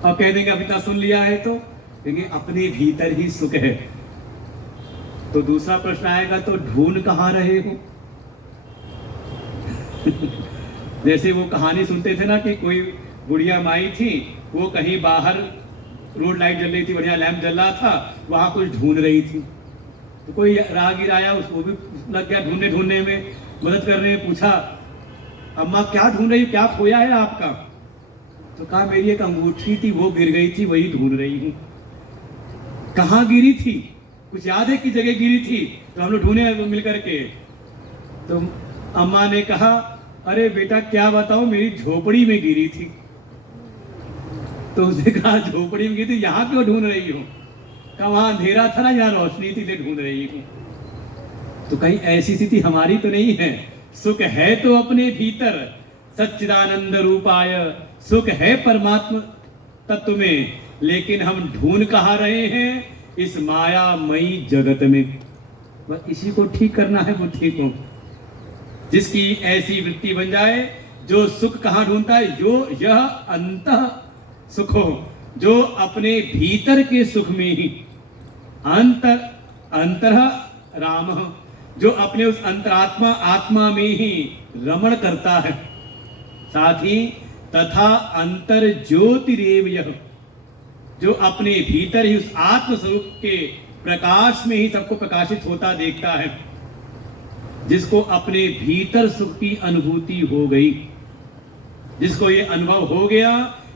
और कह देंगे अभी तक सुन लिया है तो कहेंगे अपने भीतर ही सुख है। तो दूसरा प्रश्न आएगा, तो ढूंढ कहाँ रहे हो? जैसे वो कहानी सुनते थे ना कि कोई बुढ़िया माई थी, वो कहीं बाहर रोड लाइट जल रही थी, बढ़िया लैंप जल रहा था, वहां कुछ ढूंढ रही थी। तो कोई राहगीर आया, उसको भी लग गया ढूंढने में, मदद करने में। पूछा, अम्मा क्या ढूंढ रही, क्या खोया है आपका? तो कहा मेरी एक अंगूठी थी, वो गिर गई थी, वही ढूंढ रही हूँ। कहाँ गिरी थी? कुछ याद है कि जगह गिरी थी? तो हम लोग ढूंढे मिलकर के। तो अम्मा ने कहा, अरे बेटा क्या बताओ, मेरी झोपड़ी में गिरी थी। तो उसने कहा झोपड़ी में गिरी थी, यहाँ क्यों ढूंढ रही हो? कहा वहां अंधेरा था ना, यहाँ रोशनी थी, ढूंढ रही हूँ। तो कहीं ऐसी स्थिति हमारी तो नहीं है। सुख है तो अपने भीतर, सच्चिदानंद रूपाय, सुख है परमात्मा तत्व में, लेकिन हम ढूंढ कहाँ रहे हैं? इस मायामयी जगत में। बस इसी को ठीक करना है बुद्धि को। जिसकी ऐसी वृत्ति बन जाए, जो सुख कहाँ ढूंढता है? जो यह अंतः सुख हो, जो अपने भीतर के सुख में ही, अंतर राम, जो अपने उस अंतरात्मा आत्मा में ही रमण करता है। साथ ही तथा अंतर ज्योतिरेव यह, जो अपने भीतर ही उस आत्म स्वरूप के प्रकाश में ही सबको प्रकाशित होता देखता है। जिसको अपने भीतर सुख की अनुभूति हो गई, जिसको ये अनुभव हो गया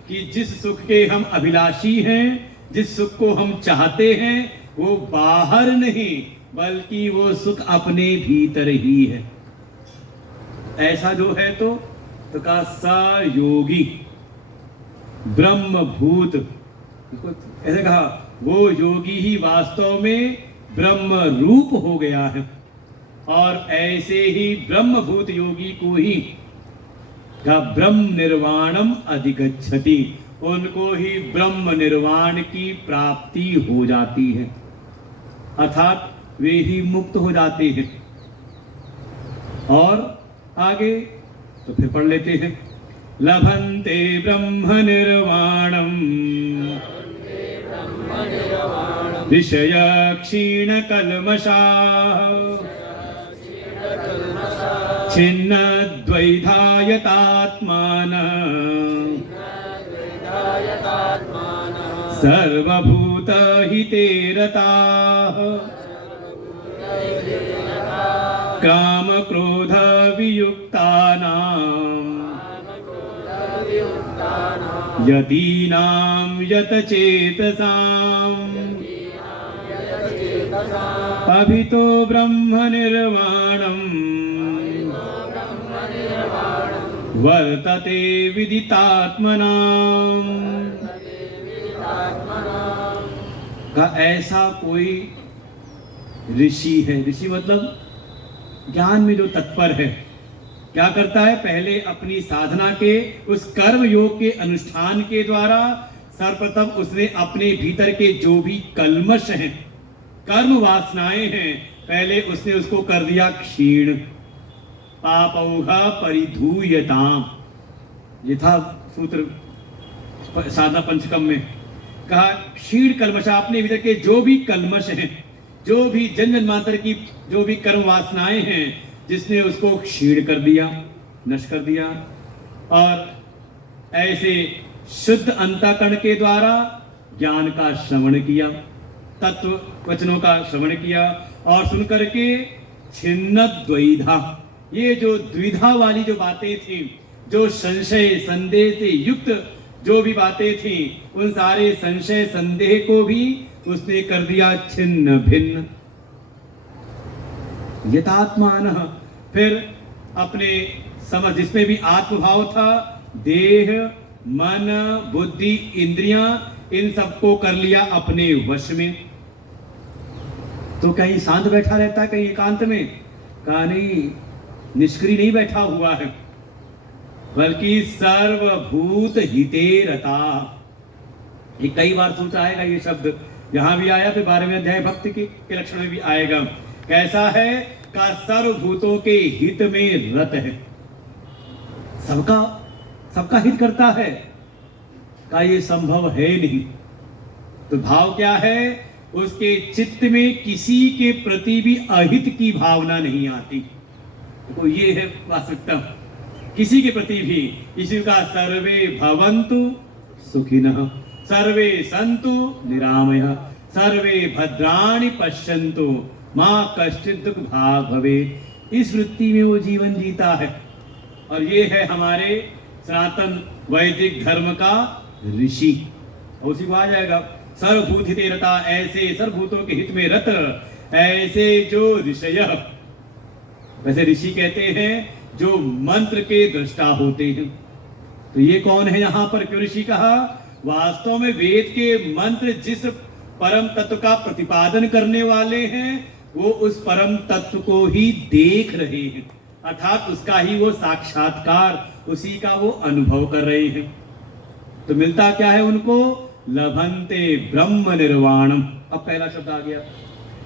कि जिस सुख के हम अभिलाषी हैं, जिस सुख को हम चाहते हैं, वो बाहर नहीं बल्कि वो सुख अपने भीतर ही है। ऐसा जो है तो कहा स योगी ब्रह्मभूत, ऐसे कहा वो योगी ही वास्तव में ब्रह्म रूप हो गया है। और ऐसे ही ब्रह्मभूत योगी को ही का ब्रह्म निर्वाणम अधिगच्छति, उनको ही ब्रह्म निर्वाण की प्राप्ति हो जाती है, अर्थात वे ही मुक्त हो जाते हैं। और आगे तो फिर पढ़ लेते हैं, लभन्ते ब्रह्म निर्वाणम विषय क्षीण कल्मषाः छिन्न द्वैधायतात्मानः सर्वभूत हिते रताः काम क्रोध वियुक्तानां यतीनां यतचेतसाम् अभितो ब्रह्म निर्वाणम् वर्तते विदितात्मनां। का ऐसा कोई ऋषि है, ऋषि मतलब ज्ञान में जो तत्पर है, क्या करता है? पहले अपनी साधना के उस कर्म योग के अनुष्ठान के द्वारा सर्वप्रथम उसने अपने भीतर के जो भी कल्मश हैं, कर्म वासनाएं हैं, पहले उसने उसको कर दिया क्षीण। पापौघा परिधूयताम, ये था सूत्र साधना पंचकम में। कहा क्षीण कल्मशा, अपने भीतर के जो भी कल्मश हैं, जो भी जन्म जन्मांतर की जो भी कर्म वासनाएं हैं, जिसने उसको क्षीण कर दिया, नष्ट कर दिया। और ऐसे शुद्ध अंतःकरण के द्वारा ज्ञान का श्रवण किया, तत्व वचनों का श्रवण किया, और सुनकर के छिन्न द्वैधा, ये जो द्विधा वाली जो बातें थी, जो संशय संदेह से युक्त जो भी बातें थी, उन सारे संशय संदेह को भी उसने कर दिया छिन्न भिन्न। यथात्मान, फिर अपने समझ जिसमें भी आत्मभाव था, देह मन बुद्धि इंद्रियां, इन सबको कर लिया अपने वश में। तो कहीं शांत बैठा रहता है, कहीं एकांत में? कहा नहीं, निष्क्रिय नहीं बैठा हुआ है, बल्कि सर्वभूत हिते रता। ये कई बार सोचा आएगा ये शब्द, यहां भी आया, फिर 12वें अध्याय भक्ति के लक्षण में भी आएगा। कैसा है? का सर्वभूतों के हित में रत है। सबका सबका हित करता है, का ये संभव है नहीं। तो भाव क्या है? उसके चित्त में किसी के प्रति भी अहित की भावना नहीं आती। तो ये है वास्तविकता, किसी के प्रति भी किसी का सर्वे भवन्तु सुखिनः, सर्वे सन्तु निरामयः, सर्वे भद्राणि पश्यन्तु मां कश्चित् दुःख भाग् भवेत्। इस वृत्ति में वो जीवन जीता है। और ये है हमारे सनातन वैदिक धर्म का ऋषि। उसी को आ जाएगा सर्वभूत हिते रता, ऐसे सर्वभूतों के हित में रत ऐसे जो ऋषय। वैसे ऋषि कहते हैं जो मंत्र के दृष्टा होते हैं। तो ये कौन है यहाँ पर, क्यों ऋषि कहा? वास्तव में वेद के मंत्र जिस परम तत्व का प्रतिपादन करने वाले हैं वो उस परम तत्व को ही देख रहे हैं, अर्थात उसका ही वो साक्षात्कार, उसी का वो अनुभव कर रहे हैं। तो मिलता क्या है उनको? लभन्ते ब्रह्म निर्वाणम। अब पहला शब्द आ गया,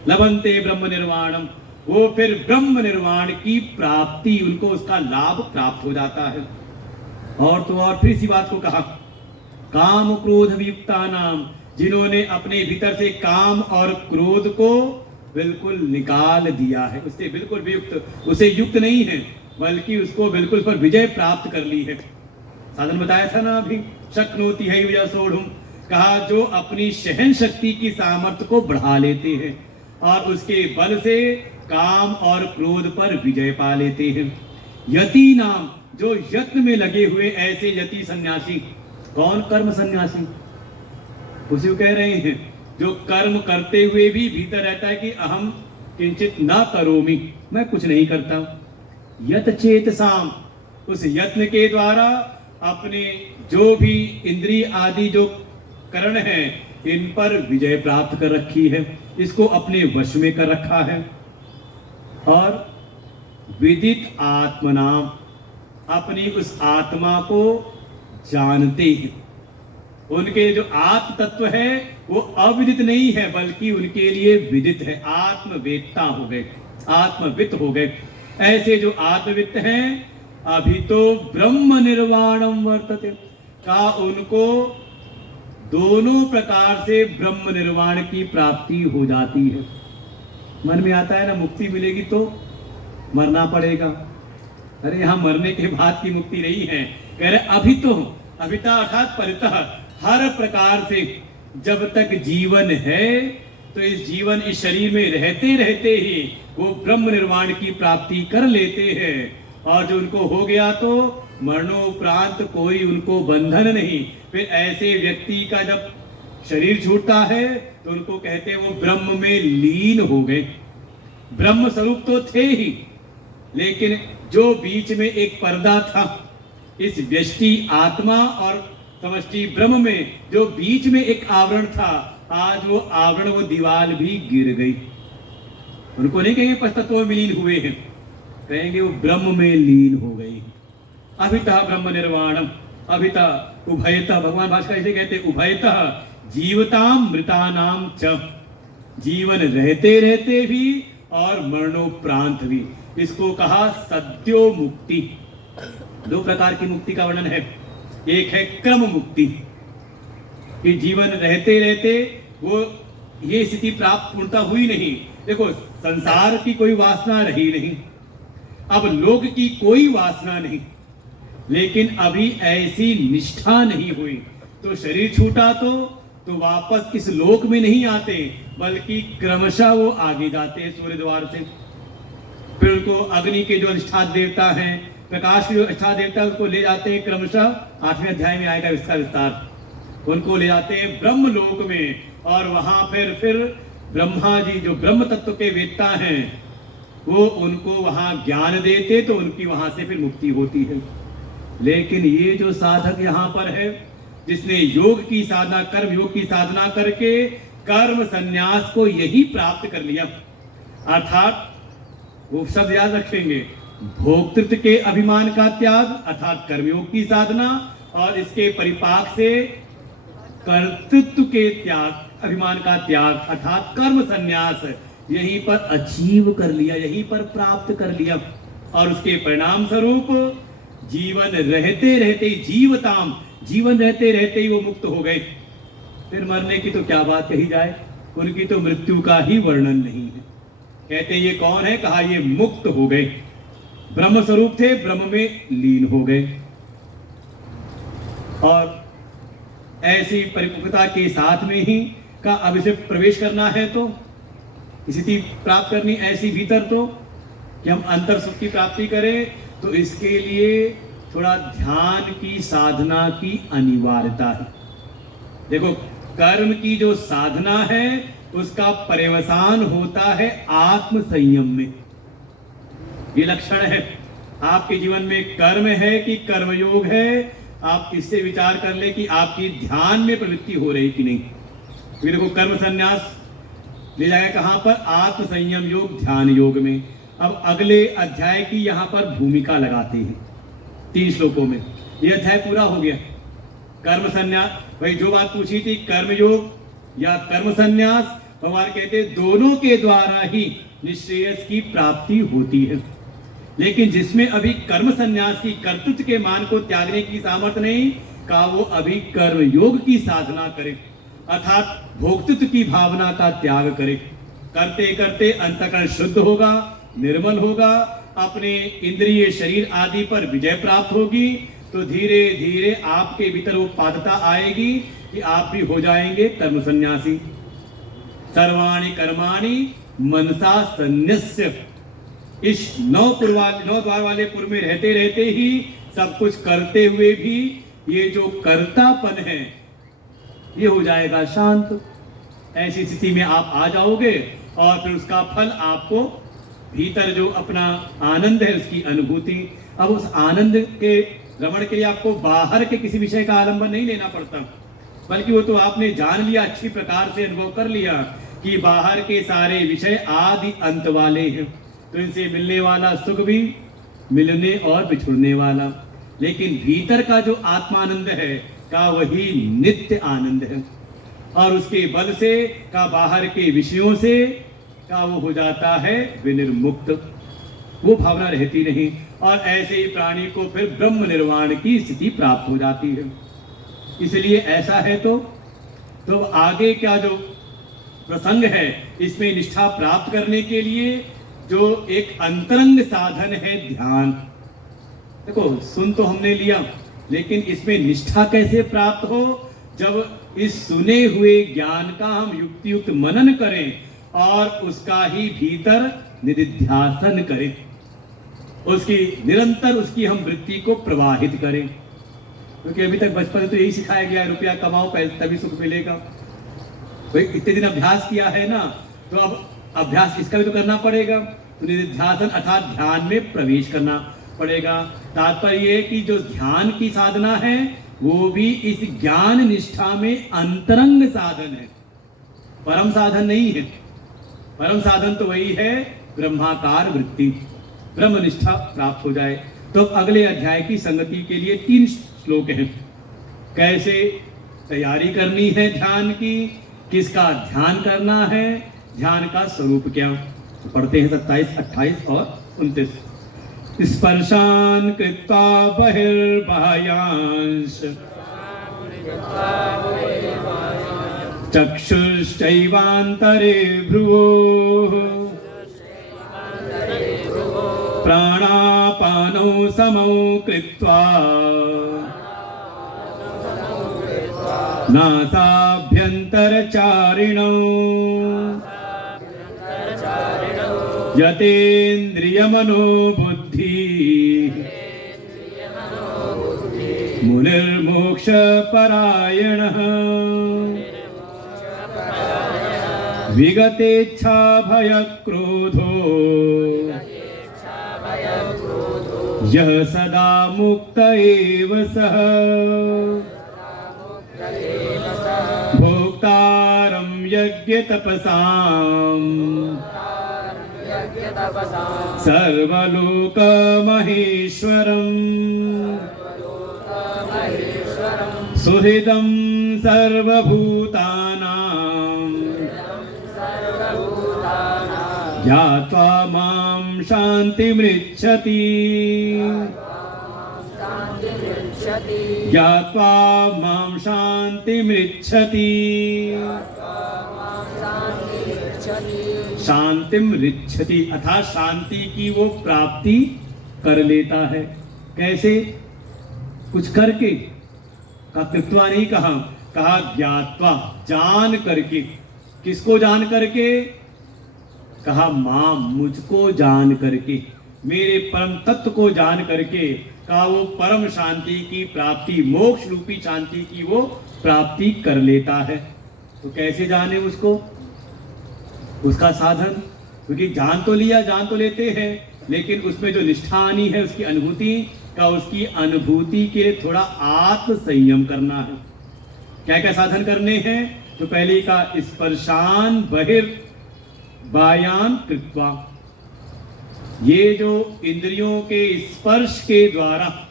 लभन्ते ब्रह्म निर्वाणम। वो फिर ब्रह्म निर्वाण की प्राप्ति, उनको उसका लाभ प्राप्त हो जाता है। और तो और फिर इसी बात को कहा, काम क्रोध वियुक्ता नाम, जिन्होंने अपने भीतर से काम और क्रोध को बिल्कुल निकाल दिया है, उससे बिल्कुल वियुक्त, उसे युक्त नहीं है बल्कि उसको बिल्कुल पर विजय प्राप्त कर ली है। साधन बताया था ना अभी, शक्नोति है विजय सोढ़ुम, कहा जो अपनी सहन शक्ति की सामर्थ्य को बढ़ा लेते हैं और उसके बल से काम और क्रोध पर विजय पा लेते हैं। यति नाम, जो यत्न में लगे हुए ऐसे यति सन्यासी। कौन? कर्म सन्यासी। उसी को कह रहे हैं जो कर्म करते हुए भी भीतर रहता है कि अहम किंचित न करोमि, मैं कुछ नहीं करता। यत चेतसाम, उस यत्न के द्वारा अपने जो भी इंद्रिय आदि जो करण है इन पर विजय प्राप्त कर रखी है, इसको अपने वश में कर रखा है। और विदित आत्मनाम, अपनी उस आत्मा को जानते हैं। उनके जो आत्म तत्व है वो अविदित नहीं है बल्कि उनके लिए विदित है, आत्मवेत्ता हो गए, आत्मवित्त हो गए। ऐसे जो आत्मवित्त हैं अभी तो ब्रह्म निर्वाणम वर्तते, का उनको दोनों प्रकार से ब्रह्म निर्वाण की प्राप्ति हो जाती है। मन में आता है ना मुक्ति मिलेगी तो मरना पड़ेगा। अरे यहाँ मरने के बाद की मुक्ति नहीं है, कह रहे अभी तो, अभिता अर्थात परितः, हर प्रकार से जब तक जीवन है तो इस जीवन इस शरीर में रहते रहते ही वो ब्रह्म निर्वाण की प्राप्ति कर लेते हैं। और जो उनको हो गया तो मरणोपरांत कोई उनको बंधन नहीं। फिर ऐसे व्यक्ति का जब शरीर छूटता है तो उनको कहते हैं वो ब्रह्म में लीन हो गए। ब्रह्म स्वरूप तो थे ही, लेकिन जो बीच में एक पर्दा था, इस व्यष्टि आत्मा और समष्टि ब्रह्म में जो बीच में एक आवरण था, आज वो आवरण, वो दीवार भी गिर गई। उनको नहीं कहेंगे पश्चात में विलीन हुए हैं, कहेंगे वो ब्रह्म में लीन हो गई। अभितः ब्रह्म निर्वाणम, अभितः उभयतः, भगवान भास्कर इसे कहते उभयतः जीवताम मृतानाम च, जीवन रहते रहते भी और मरणोपरांत भी। इसको कहा सद्यो मुक्ति। दो प्रकार की मुक्ति का वर्णन है। एक है क्रम मुक्ति, कि जीवन रहते रहते वो ये स्थिति प्राप्त पूर्णता हुई नहीं। देखो संसार की कोई वासना रही नहीं, अब लोक की कोई वासना नहीं, लेकिन अभी ऐसी निष्ठा नहीं हुई तो शरीर छूटा तो वापस इस लोक में नहीं आते बल्कि क्रमशः वो आगे जाते हैं सूर्य द्वार से। फिर उनको अग्नि के जो अधिष्ठान देवता हैं, प्रकाश के जो अधिष्ठान देवता है, उसको ले जाते हैं क्रमशः, 8वें अध्याय में आएगा इसका विस्तार, उनको ले जाते हैं ब्रह्म लोक में। और वहां फिर ब्रह्मा जी जो ब्रह्म तत्व के वेत्ता हैं वो उनको वहां ज्ञान देते तो उनकी वहां से फिर मुक्ति होती है। लेकिन ये जो साधक यहाँ पर है जिसने योग की साधना, कर्म योग की साधना करके कर्म संन्यास को यही प्राप्त कर लिया, अर्थात वो सब याद रखेंगे, भोक्तृत्व के अभिमान का त्याग अर्थात कर्मयोग की साधना, और इसके परिपाक से कर्तृत्व के त्याग, अभिमान का त्याग अर्थात कर्म संन्यास, यहीं पर अचीव कर लिया, यहीं पर प्राप्त कर लिया, और उसके परिणाम स्वरूप जीवन रहते रहते ही जीवताम, जीवन रहते रहते ही वो मुक्त हो गए। फिर मरने की तो क्या बात कही जाए, उनकी तो मृत्यु का ही वर्णन नहीं है। कहते ये कौन है, कहा ये मुक्त हो गए, ब्रह्म स्वरूप थे, ब्रह्म में लीन हो गए। और ऐसी परिपक्वता के साथ में ही का अब इसे प्रवेश करना है, तो स्थिति प्राप्त करनी ऐसी भीतर, तो कि हम अंतर सुख की प्राप्ति करें, तो इसके लिए थोड़ा ध्यान की साधना की अनिवार्यता है। देखो, कर्म की जो साधना है उसका पर्यवसान होता है आत्म संयम में। ये लक्षण है आपके जीवन में, कर्म है कि कर्मयोग है, आप इससे विचार कर ले कि आपकी ध्यान में प्रवृत्ति हो रही कि नहीं। फिर देखो, कर्म संन्यास ले जाएगा कहां पर, आत्म संयम योग, ध्यान योग में। अब अगले अध्याय की यहां पर भूमिका लगाते हैं 3 श्लोकों में। यह अध्याय पूरा हो गया। कर्म संन्यास, भाई जो बात पूछी थी, कर्मयोग या कर्म संन्यास, भगवान कहते दोनों के द्वारा ही निश्रेयस की प्राप्ति होती है। लेकिन जिसमें अभी कर्म संन्यास की, कर्तृत्व के मान को त्यागने की सामर्थ्य नहीं, का वो अभी कर्म योग की साधना करे, अर्थात भोक्तृत्व की भावना का त्याग करे। करते करते अंतःकरण शुद्ध होगा, निर्मल होगा, अपने इंद्रिय शरीर आदि पर विजय प्राप्त होगी, तो धीरे धीरे आपके भीतर वो पात्रता आएगी कि आप भी हो जाएंगे कर्म संन्यासी। सर्वाणि कर्माणि मनसा संन्यस्य, इस 9 द्वार वाले पुर में रहते रहते ही, सब कुछ करते हुए भी ये जो कर्तापन है ये हो जाएगा शांत। ऐसी स्थिति में आप आ जाओगे और फिर उसका फल आपको भीतर जो अपना आनंद है उसकी अनुभूति। अब उस आनंद के रमण के लिए आपको बाहर के किसी विषय का आलंबन नहीं लेना पड़ता, बल्कि वो तो आपने जान लिया, अच्छी प्रकार से अनुभव कर लिया कि बाहर के सारे विषय आदि अंत वाले हैं, तो इनसे मिलने वाला सुख भी मिलने और बिछुड़ने वाला, लेकिन भीतर का जो आत्मानंद है का वही नित्य आनंद है, और उसके बल से का बाहर के विषयों से का वो हो जाता है विनिर्मुक्त, वो भावना रहती नहीं, और ऐसे ही प्राणी को फिर ब्रह्म निर्वाण की स्थिति प्राप्त हो जाती है। इसलिए ऐसा है तो आगे क्या जो प्रसंग है, इसमें निष्ठा प्राप्त करने के लिए जो एक अंतरंग साधन है ध्यान। देखो, सुन तो हमने लिया, लेकिन इसमें निष्ठा कैसे प्राप्त हो, जब इस सुने हुए ज्ञान का हम युक्ति युक्त मनन करें और उसका ही भीतर निधिध्यासन करें, उसकी निरंतर उसकी हम वृत्ति को प्रवाहित करें। क्योंकि अभी तक बचपन में तो यही सिखाया गया है, रुपया कमाओ पैसे तभी सुख मिलेगा। भाई इतने दिन अभ्यास किया है ना, तो अब अभ्यास इसका भी तो करना पड़ेगा, तो निधिध्यासन अर्थात ध्यान में प्रवेश करना पड़ेगा। तात्पर्य है कि जो ध्यान की साधना है वो भी इस ज्ञान निष्ठा में अंतरंग साधन है, परम साधन नहीं है। परम साधन तो वही है ब्रह्माकार वृत्ति, ब्रह्म निष्ठा प्राप्त हो जाए। तो अगले अध्याय की संगति के लिए 3 श्लोक हैं। कैसे तैयारी करनी है ध्यान की, किसका ध्यान करना है, ध्यान का स्वरूप क्या, तो पढ़ते हैं 27, 28 और 29। स्पर्शान कृत्वा बहिर्बाह्यांश चक्षुश्चैवान्तरे भ्रुवोः प्राणापानौ समौ कृत्वा नासाभ्यन्तरचारिणौ यतेन्द्रियमनोबुद्धि मुनिर्मोक्षपरायणः विगतेच्छा भयक्रोधो यः सदा मुक्त एव सः भोक्तारं यज्ञतपसाम् सर्वलोकमहेश्वरम् सुहृदं सर्वभूतानां ज्ञात्वा मां शान्तिमृच्छति ज्ञात्वा मां शान्तिमृच्छति शांतिम रिच्छति अर्थात शांति की वो प्राप्ति कर लेता है। कैसे? कुछ करके। का कृत्वा नहीं कहा, कहा ज्ञात्वा, जान करके। किसको जान करके? कहा मां, मुझको जान करके, मेरे परम तत्व को जान करके। कहा वो परम शांति की प्राप्ति, मोक्ष रूपी शांति की वो प्राप्ति कर लेता है। तो कैसे जाने उसको? उसका साधन, क्योंकि जान तो लिया, जान तो लेते हैं, लेकिन उसमें जो निष्ठा आनी है, उसकी अनुभूति का, उसकी अनुभूति के लिए थोड़ा आत्म संयम करना है। क्या क्या साधन करने हैं? तो पहले का स्पर्शान बहिर्बाह्यान कृत्वा, ये जो इंद्रियों के स्पर्श के द्वारा,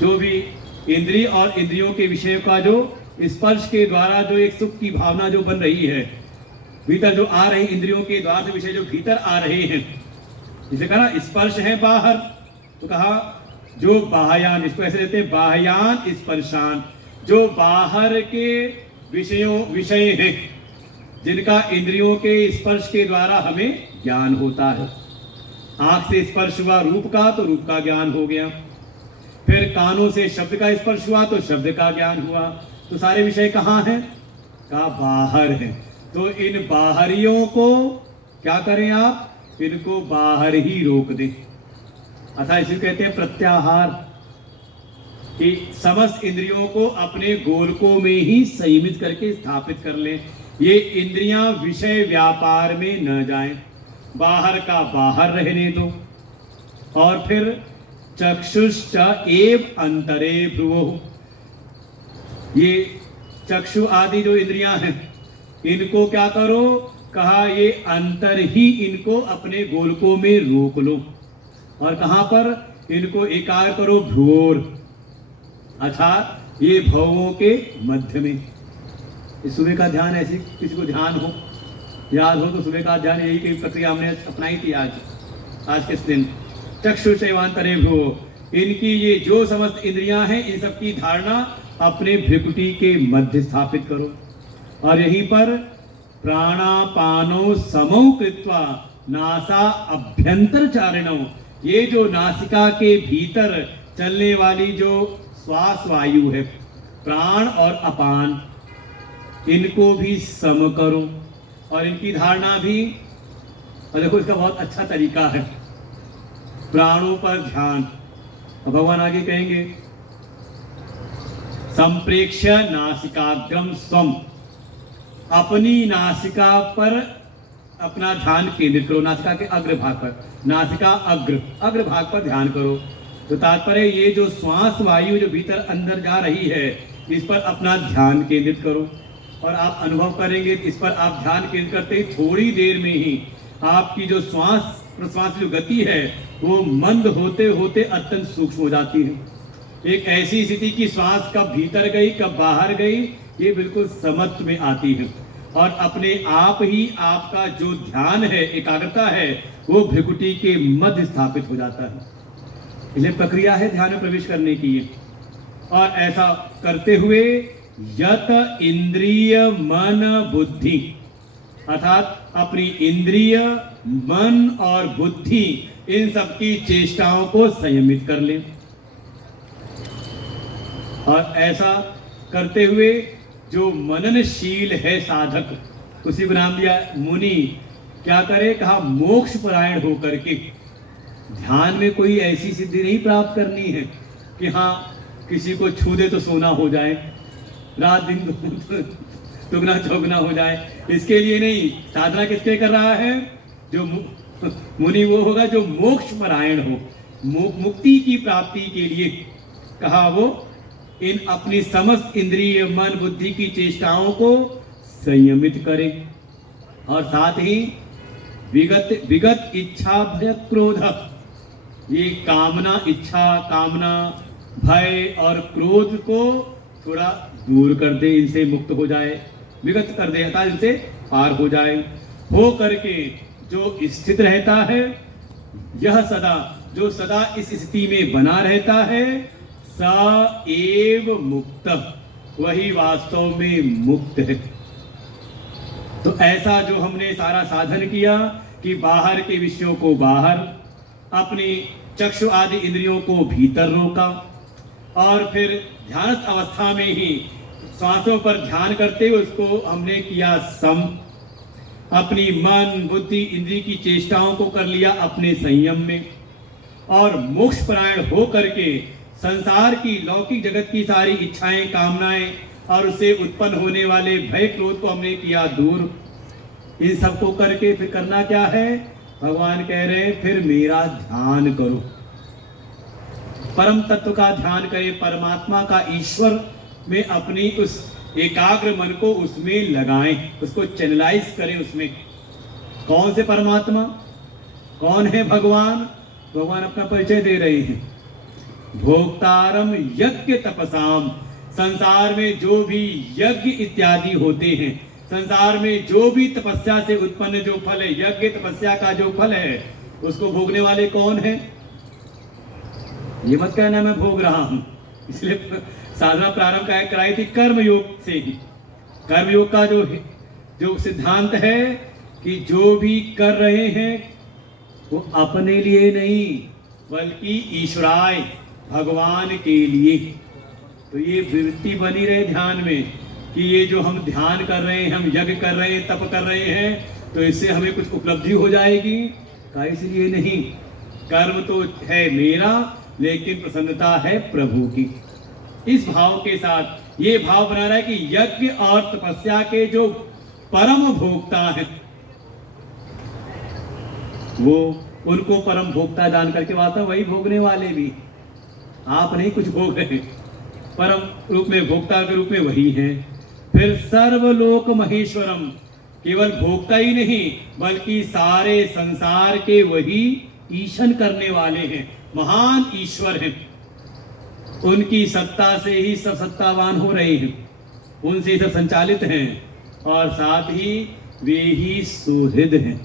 जो भी इंद्रिय और इंद्रियों के विषय का जो स्पर्श के द्वारा जो एक सुख की भावना जो बन रही है, भीतर जो आ रही इंद्रियों के द्वार से विषय जो भीतर आ रहे हैं, जिसे कहा स्पर्श है बाहर, तो कहा जो बाह्यान, इसको ऐसे लेते हैं बाह्यान स्पर्शान, जो बाहर के विषय हैं, जिनका इंद्रियों के स्पर्श के द्वारा हमें ज्ञान होता है। आंख से स्पर्श हुआ रूप का, तो रूप का ज्ञान हो गया। फिर कानों से शब्द का स्पर्श हुआ, तो शब्द का ज्ञान हुआ। तो सारे विषय कहाँ हैं? कहा बाहर हैं। तो इन बाहरियों को क्या करें आप? इनको बाहर ही रोक दें। अतः इसे कहते हैं प्रत्याहार, कि समस्त इंद्रियों को अपने गोलकों में ही संयमित करके स्थापित कर लें। ये इंद्रियां विषय व्यापार में न जाएं, बाहर का बाहर रहने दो। और फिर चक्षुश्च एव अंतरे भ्रुवोः, ये चक्षु आदि जो इंद्रियां हैं, इनको क्या करो? कहा ये अंतर ही इनको अपने गोलकों में रोक लो। और कहां पर? इनको एकाग्र करो भ्रुवोर, अर्थात ये भवों के मध्य में। इस सुबह का ध्यान ऐसे किसी को ध्यान हो, याद हो तो सुबह का ध्यान, यही की प्रक्रिया हमने अपनाई थी आज के दिन। चक्षु सेवांतरे भ्रुवो, इनकी ये जो समस्त इंद्रियां हैं, इन सबकी धारणा अपने भ्रुकुटी के मध्य स्थापित करो। और यहीं पर प्राणापानो समौ कृत्वा नासा अभ्यंतर चारिणो, ये जो नासिका के भीतर चलने वाली जो श्वास वायु है, प्राण और अपान, इनको भी सम करो। और इनकी धारणा भी, और देखो इसका बहुत अच्छा तरीका है, प्राणों पर ध्यान। और भगवान आगे कहेंगे संप्रेक्ष्य नासिकाग्रम स्वम, अपनी नासिका पर अपना ध्यान केंद्रित करो, नासिका के अग्र भाग पर, नासिका अग्र भाग पर ध्यान करो। तो तात्पर्य ये जो श्वास वायु जो भीतर अंदर जा रही है, इस पर अपना ध्यान केंद्रित करो। और आप अनुभव करेंगे, इस पर आप ध्यान केंद्रित करते ही थोड़ी देर में ही आपकी जो श्वास प्रश्वास की गति है, वो मंद होते होते अत्यंत सूक्ष्म हो जाती है। एक ऐसी स्थिति की श्वास कब भीतर गई कब बाहर गई, ये बिल्कुल समत्व में आती है। और अपने आप ही आपका जो ध्यान है, एकाग्रता है, वो भ्रुकुटी के मध्य स्थापित हो जाता है। इसलिए प्रक्रिया है ध्यान में प्रवेश करने की। और ऐसा करते हुए यत इंद्रिय मन बुद्धि, अर्थात अपनी इंद्रिय मन और बुद्धि, इन सबकी चेष्टाओं को संयमित कर लें। और ऐसा करते हुए जो मननशील है साधक, उसी को नाम दिया मुनि, क्या करे? कहा मोक्ष परायण होकर के। ध्यान में कोई ऐसी सिद्धि नहीं प्राप्त करनी है कि हाँ किसी को छू दे तो सोना हो जाए, रात दिन दुगना चौगुना हो जाए, इसके लिए नहीं। साधना किसके कर रहा है? जो मुनि वो होगा जो मोक्ष परायण हो, मुक्ति की प्राप्ति के लिए। कहा वो इन अपनी समस्त इंद्रिय मन बुद्धि की चेष्टाओं को संयमित करे। और साथ ही विगत इच्छा भय क्रोध, ये कामना, इच्छा, कामना, भय और क्रोध को थोड़ा दूर कर दे, इनसे मुक्त हो जाए, विगत कर दे, अर्थात इनसे पार हो जाए। हो करके जो स्थित रहता है, यह सदा, जो सदा इस स्थिति में बना रहता है, स एव मुक्त, वही वास्तव में मुक्त है। तो ऐसा जो हमने सारा साधन किया कि बाहर के विषयों को बाहर, अपनी चक्षु आदि इंद्रियों को भीतर रोका, और फिर ध्यानस्थ अवस्था में ही श्वासों पर ध्यान करते हुए उसको हमने किया सम, अपनी मन बुद्धि इंद्रिय की चेष्टाओं को कर लिया अपने संयम में, और मोक्ष परायण हो करके संसार की लौकिक जगत की सारी इच्छाएं कामनाएं और उससे उत्पन्न होने वाले भय क्रोध को हमने किया दूर। इन सबको करके फिर करना क्या है? भगवान कह रहे हैं फिर मेरा ध्यान करो, परम तत्व का ध्यान करें, परमात्मा का, ईश्वर में अपनी उस एकाग्र मन को उसमें लगाएं, उसको चैनलाइज करें उसमें। कौन से परमात्मा, कौन है भगवान? भगवान अपना परिचय दे रहे हैं, भोक्तारम यज्ञ तपसाम। संसार में जो भी यज्ञ इत्यादि होते हैं, संसार में जो भी तपस्या से उत्पन्न जो फल है, यज्ञ तपस्या का जो फल है, उसको भोगने वाले कौन है? ये मत कहना मैं भोग रहा हूं। इसलिए साधना प्रारंभ कराई थी कर्म योग से ही। कर्म योग का जो सिद्धांत है कि जो भी कर रहे हैं वो अपने लिए नहीं बल्कि ईश्वराय, भगवान के लिए। तो ये वृत्ति बनी रहे ध्यान में कि ये जो हम ध्यान कर रहे हैं, हम यज्ञ कर रहे हैं, तप कर रहे हैं, तो इससे हमें कुछ उपलब्धि हो जाएगी का? इसलिए नहीं। कर्म तो है मेरा, लेकिन प्रसन्नता है प्रभु की। इस भाव के साथ ये भाव बना रहा है कि यज्ञ और तपस्या के जो परम भोक्ता हैं, वो उनको परम भोक्ता दान करके वाता, वही भोगने वाले भी। आप नहीं कुछ भोग रहे, परम रूप में भोक्ता के रूप में वही हैं। फिर सर्वलोक महेश्वरम, केवल भोक्ता ही नहीं बल्कि सारे संसार के वही ईशन करने वाले हैं, महान ईश्वर हैं। उनकी सत्ता से ही सब सत्तावान हो रहे हैं, उनसे सब संचालित हैं, और साथ ही वे ही सुहृद हैं,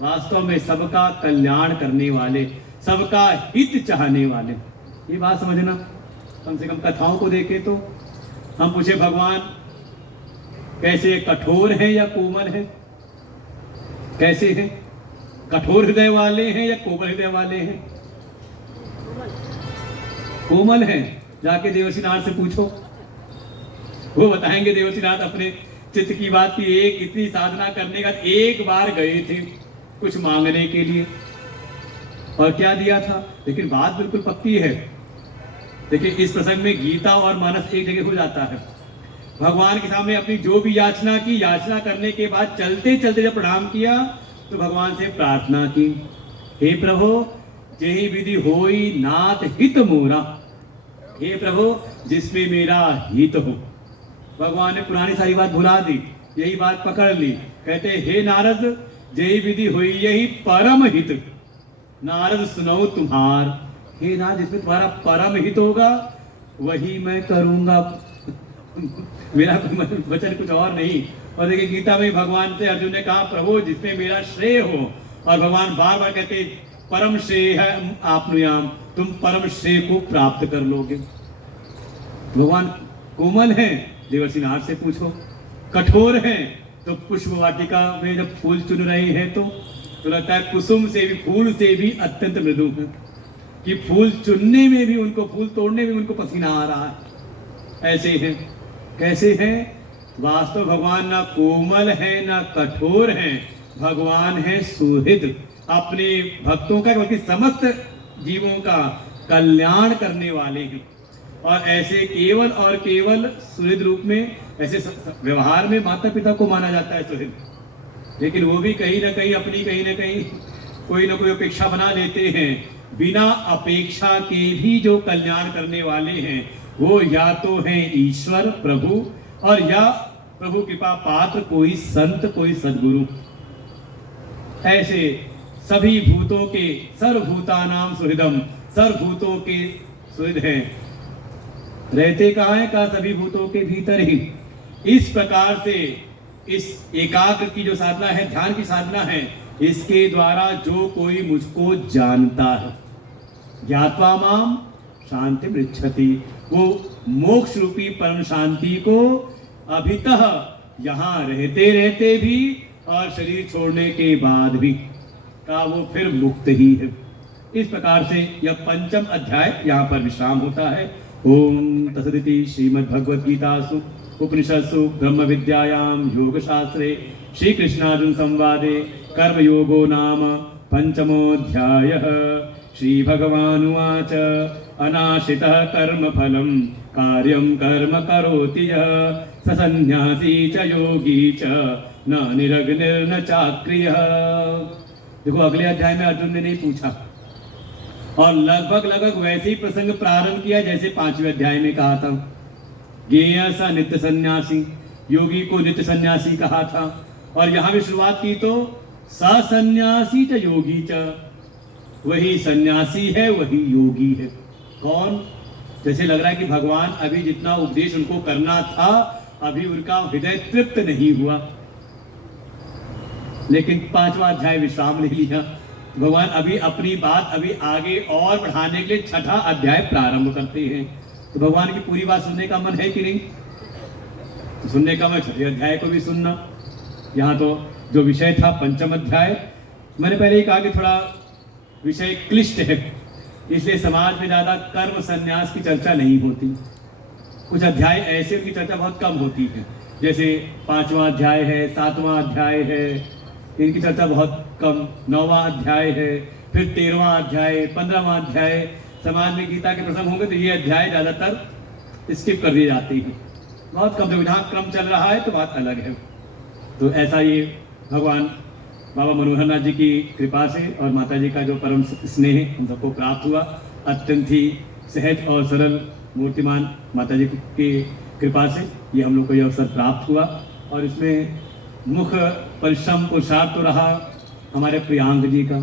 वास्तव में सबका कल्याण करने वाले, सबका हित चाहने वाले। ये बात समझना। कम से कम कथाओं को देखे तो हम पूछे भगवान कैसे कठोर हैं या कोमल हैं? कैसे हैं? कठोर हृदय वाले हैं या कोमल हृदय वाले हैं? कोमल हैं। जाके देवर्षिनाथ से पूछो, वो बताएंगे। देवर्षिनाथ अपने चित्त की बात की, एक इतनी साधना करने का एक बार गए थे कुछ मांगने के लिए, और क्या दिया था, लेकिन बात बिल्कुल पक्की है। देखिए इस प्रसंग में गीता और मानस एक जगह हो जाता है। भगवान के सामने अपनी जो भी याचना की, याचना करने के बाद चलते चलते जब प्रणाम किया तो भगवान से प्रार्थना की, हे प्रभु जेहि विधि होई नाथ हित मोरा, हे प्रभु जिसमें मेरा हित हो। भगवान ने पुरानी सारी बात भुला दी, यही बात पकड़ ली। कहते हे नारद जेहि विधि हुई यही परम हित, नारद सुनो तुम्हार। हे नारद जिसमें तुम्हारा परम हित होगा वही मैं करूंगा, मेरा वचन कुछ और नहीं। और देखिए गीता में भगवान से अर्जुन ने कहा प्रभु जिसमें मेरा श्रेय हो, और भगवान बार बार कहते परम श्रेय है आपनुयाम, तुम परम श्रेय को प्राप्त कर लोगे। भगवान कोमल हैं, देवर्षिनाथ से पूछो। कठोर हैं तो पुष्प वाटिका में जब फूल चुन रहे हैं तो लगता है कुसुम से भी, फूल से भी अत्यंत मृदु है, कि फूल चुनने में भी उनको, फूल तोड़ने में उनको पसीना आ रहा है। ऐसे हैं। कैसे हैं? वास्तव भगवान ना कोमल है ना कठोर हैं, भगवान है सुहृद, अपने भक्तों का बल्कि समस्त जीवों का कल्याण करने वाले हैं। और ऐसे केवल और केवल सुहृद रूप में, ऐसे व्यवहार में माता पिता को माना जाता है सुहृद, लेकिन वो भी कहीं ना कहीं अपनी, कहीं ना कहीं कोई ना कोई अपेक्षा बना लेते हैं। बिना अपेक्षा के भी जो कल्याण करने वाले हैं वो या तो हैं ईश्वर प्रभु, और या प्रभु कृपा पात्र कोई संत, कोई सदगुरु। ऐसे सभी भूतों के, सर्वभूतानां सुहृदम, सर्वभूतों के सुहृद हैं। रहते कहाँ हैं? का सभी भूतों के भीतर ही। इस प्रकार से इस एकाग्र की जो साधना है, ध्यान की साधना है, इसके द्वारा जो कोई मुझको जानता है, ज्ञात्वा माम शांति पृच्छति, वो मोक्ष रूपी परम शांति को अभितः यहाँ रहते रहते भी और शरीर छोड़ने के बाद भी का वो फिर मुक्त ही है। इस प्रकार से यह पंचम अध्याय यहाँ पर विश्राम होता है। ओम तत्सदिति श्रीमद्भगवद्गीतासु उपनिषत्सु ब्रह्म विद्यायां योग शास्त्रे श्री कृष्णार्जुन संवादे कर्मयोगो नाम पंचमोऽध्यायः। श्री भगवानुवाच अनाश्रितः कर्मफलं कार्यं कर्म करोति यः स सन्न्यासी च योगी च न निरग्निर्न चाक्रियः। देखो अगले अध्याय में अर्जुन ने नहीं पूछा और लगभग वैसे ही प्रसंग प्रारंभ किया जैसे पांचवें अध्याय में कहा था। ज्ञेय स नित्य सन्यासी, योगी को नित्य सन्यासी कहा था। और यहां भी शुरुआत की तो स सन्यासी च योगी च, वही सन्यासी है वही योगी है। कौन? जैसे लग रहा है कि भगवान अभी जितना उपदेश उनको करना था अभी उनका हृदय तृप्त नहीं हुआ, लेकिन पांचवा अध्याय विश्राम ले लिया। भगवान अभी अपनी बात अभी आगे और बढ़ाने के लिए छठा अध्याय प्रारंभ करते हैं। तो भगवान की पूरी बात सुनने का मन है कि नहीं? तो सुनने का मन छठे अध्याय को भी सुनना। यहाँ तो जो विषय था पंचम अध्याय, मैंने पहले ही कहा कि थोड़ा विषय क्लिष्ट है, इसलिए समाज में ज्यादा कर्म संन्यास की चर्चा नहीं होती। कुछ अध्याय ऐसे उनकी चर्चा बहुत कम होती है, जैसे पांचवा अध्याय है, सातवां अध्याय है, इनकी चर्चा बहुत कम। नौवां अध्याय है, फिर 13वां अध्याय, 15वां अध्याय। समाज में गीता के प्रसंग होंगे तो ये अध्याय ज्यादातर स्किप कर दिए जाते हैं, बहुत कम। जहाँ क्रम चल रहा है तो बात अलग है। तो ऐसा ये भगवान बाबा मनोहर नाथ जी की कृपा से और माता जी का जो परम स्नेह हम सबको प्राप्त हुआ, अत्यंत ही सहज और सरल मूर्तिमान माता जी की कृपा से ये हम लोग को ये अवसर प्राप्त हुआ। और इसमें मुख्य परिश्रम पुरुषार्थ तो रहा हमारे प्रियांक जी का।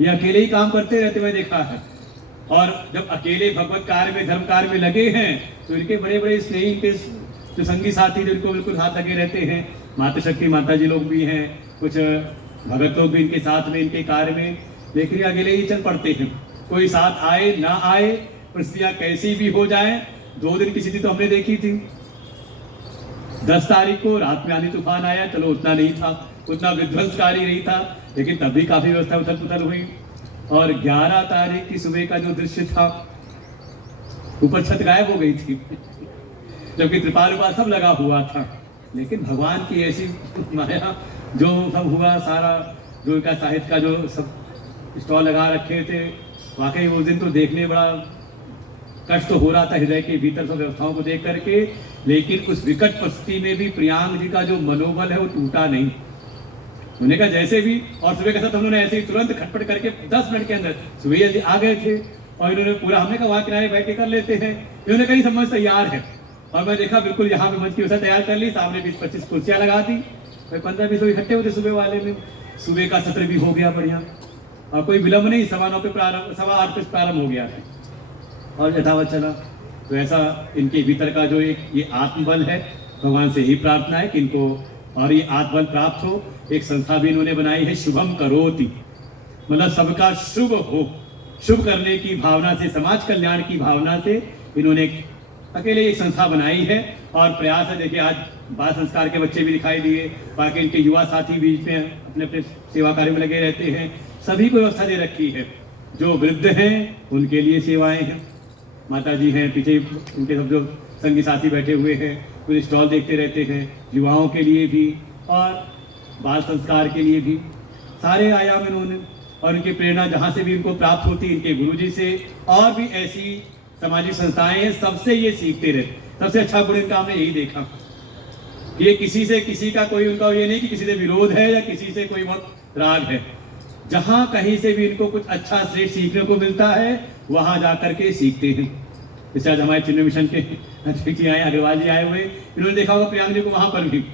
ये अकेले ही काम करते रहते मैं देखा है, और जब अकेले भगवत कार्य में धर्म कार्य में लगे हैं तो इनके बड़े बड़े स्नेही के जो संगी साथी जिनको बिल्कुल हाथ लगे रहते हैं, माता शक्ति माता जी लोग भी हैं, कुछ भगत लोग भी इनके साथ में इनके कार्य में, लेकिन अकेले ही चल पड़ते हैं। कोई साथ आए ना आए, परिस्थितियां कैसी भी हो जाए। 2 दिन की स्थिति तो हमने देखी थी। 10 तारीख को रात में आंधी तूफान आया, चलो उतना नहीं था, उतना विध्वंसकारी नहीं था, लेकिन तब भी काफी व्यवस्था उथल पुथल हुई। और 11 तारीख की सुबह का जो दृश्य था, ऊपर छत गायब हो गई थी जबकि त्रिपाल उपाल सब लगा हुआ था। लेकिन भगवान की ऐसी माया, जो सब हुआ सारा, जो उनका साहित्य का जो सब स्टॉल लगा रखे थे, वाकई उस दिन तो देखने बड़ा कष्ट तो हो रहा था हृदय के भीतर सब व्यवस्थाओं को देख करके। लेकिन उस विकट परिस्थिति में भी प्रियांक जी का जो मनोबल है वो टूटा नहीं। उन्होंने कहा जैसे भी, और सुबह के साथ हम लोगों ने ऐसे ही तुरंत खटपट करके 10 मिनट के अंदर सुबह जल्दी आ गए थे। और इन्होंने पूरा, हमने कहा वहाँ किनारे बैठ के कर लेते हैं, इन्होंने कहीं समझ तैयार है। और मैं देखा बिल्कुल यहाँ पे मंच की व्यवस्था तैयार कर ली, सामने 20-25 कुर्सियाँ लगा दी, 15-20 लोग इकट्ठे होते सुबह वाले में। सुबह का सत्र भी हो गया बढ़िया, और कोई विलंब नहीं, 7:15 पे प्रारंभ, 7:15 पे प्रारंभ हो गया था और यथावत चला। तो ऐसा इनके भीतर का जो एक ये आत्मबल है, भगवान से ही प्रार्थना है कि इनको और ये आत्मबल प्राप्त हो। एक संस्था भी इन्होंने बनाई है, शुभम करोति, मतलब सबका शुभ हो, शुभ करने की भावना से, समाज कल्याण की भावना से इन्होंने अकेले एक संस्था बनाई है। और प्रयास है, देखिए आज बाल संस्कार के बच्चे भी दिखाई दिए, बाकी इनके युवा साथी बीच में अपने अपने सेवा कार्य में लगे रहते हैं। सभी को व्यवस्था दे रखी है। जो वृद्ध हैं उनके लिए सेवाएं हैं, माता जी हैं पीछे, उनके सब जो संगी साथी बैठे हुए हैं, कुछ स्टॉल देखते रहते हैं, युवाओं के लिए भी और बाल संस्कार के लिए भी, सारे आयाम इन्होंने। और इनकी प्रेरणा जहाँ से भी इनको प्राप्त होती, इनके गुरुजी से, और भी ऐसी सामाजिक संस्थाएं हैं, सबसे ये सीखते रहे। सबसे अच्छा गुण इनका हमने यही देखा, ये किसी से किसी का कोई उनका ये नहीं कि किसी से विरोध है या किसी से कोई बहुत राग है। जहाँ कहीं से भी इनको कुछ अच्छा श्रेष्ठ सीखने को मिलता है वहाँ जा करके सीखते हैं। जैसे आज हमारे चिन्ह मिशन के अध्यक्ष जी आए, अग्रवाल जी आए हुए, इन्होंने देखा होगा प्रियांक जी को वहाँ पर भी,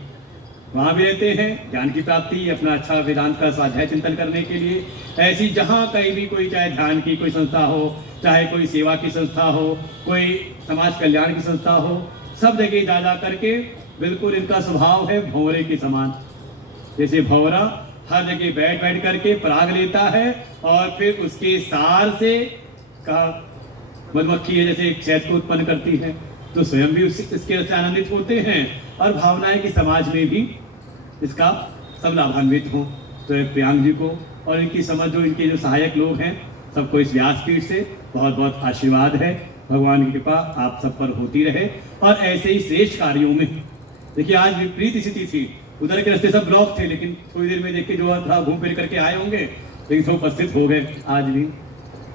वहाँ भी रहते हैं ज्ञान की प्राप्ति, अपना अच्छा वेदांत का स्वाध्याय चिंतन करने के लिए। ऐसी जहाँ कहीं भी कोई, चाहे ध्यान की कोई संस्था हो, चाहे कोई सेवा की संस्था हो, कोई समाज कल्याण की संस्था हो, सब जगह जा करके बिल्कुल इनका स्वभाव है भंवरे के समान। जैसे भंवरा हर जगह बैठ बैठ करके पराग लेता है और फिर उसके सार से का मधुमक्खी है जैसे एक शहद को उत्पन्न करती है, तो स्वयं भी इसके से आनंदित होते हैं और भावना है कि समाज में भी इसका सब लाभान्वित हों। तो एक प्रियांक जी को और इनकी समझ जो इनके जो सहायक लोग हैं सबको इस व्यासपीठ से बहुत बहुत आशीर्वाद है। भगवान की कृपा आप सब पर होती रहे और ऐसे ही श्रेष्ठ कार्यों में। देखिए आज विपरीत स्थिति थी, उधर के रास्ते सब ब्लॉक थे, लेकिन थोड़ी देर में देखिए जो था घूम फिर करके आए होंगे, लेकिन सब उपस्थित हो गए आज भी।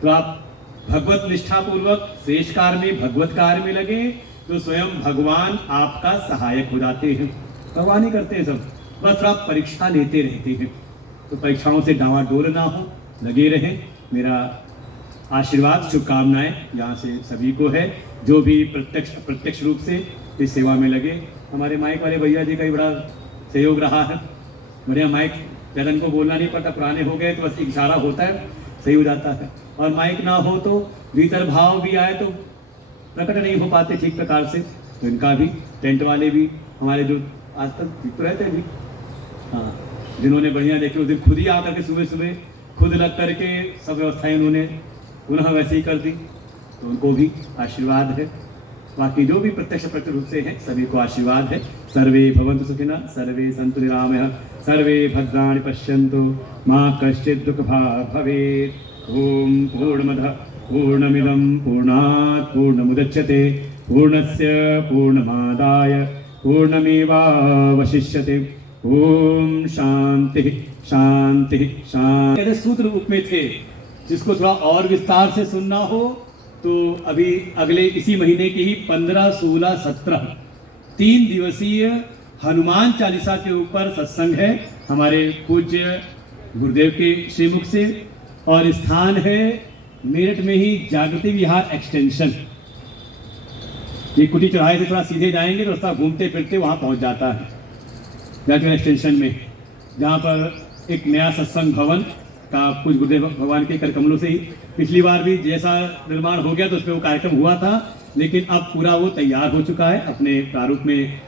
तो आप भगवत निष्ठा पूर्वक श्रेष्ठ कार्य में भगवत कार्य में लगे तो स्वयं भगवान आपका सहायक हो जाते हैं। भगवान ही करते हैं सब, बस आप परीक्षा लेते रहते हैं। तो परीक्षाओं से डावाडोल ना हो, लगे रहें। मेरा आशीर्वाद शुभकामनाएं यहाँ से सभी को है जो भी प्रत्यक्ष रूप से इस सेवा में लगे। हमारे माइक वाले भैया जी का ही बड़ा सहयोग रहा है, बढ़िया माइक, जलन को बोलना नहीं पड़ता, पुराने हो गए तो बस इशारा होता है, सही हो जाता है। और माइक ना हो तो भीतर भाव भी आए तो प्रकट नहीं हो पाते ठीक प्रकार से। तो इनका भी, टेंट वाले भी, हमारे जो आज तक ठीक रहते भी, हाँ, जिन्होंने बढ़िया देखे उस दिन खुद ही आकर के सुबह सुबह खुद लग करके सब व्यवस्थाएं उन्होंने पुनः वैसे ही कर दी, तो उनको भी आशीर्वाद है। बाकी जो भी प्रत्यक्ष रूप से हैं सभी को आशीर्वाद है। सर्वे भवन्तु सुखिनः, सर्वे सन्तु निरामयाः, सर्वे भद्राणि पश्यन्तु, मा कश्चित् दुःखभाग् भवेत्। ओम पूर्णमदः पूर्णमिदं पूर्णात् पूर्णमुदच्यते, पूर्णस्य पूर्णमादाय पूर्णमेवावशिष्यते। ओम शांति शांति शांति। सूत्र रूप में थे, जिसको थोड़ा और विस्तार से सुनना हो तो अभी अगले इसी महीने की ही 15, 16, 17 3 दिवसीय हनुमान चालीसा के ऊपर सत्संग है हमारे पूज्य गुरुदेव के श्रीमुख से, और स्थान है मेरठ में ही जागृति विहार एक्सटेंशन। ये कुटी चौराहे से थोड़ा सीधे जाएंगे तो रास्ता घूमते फिरते वहाँ पहुँच जाता है जागृति एक्सटेंशन में, जहाँ पर एक नया सत्संग भवन का कुछ गुरुदेव भगवान के कर कमलों से ही पिछली बार भी जैसा निर्माण हो गया तो उस पर वो कार्यक्रम हुआ था, लेकिन अब पूरा वो तैयार हो चुका है, अपने प्रारूप में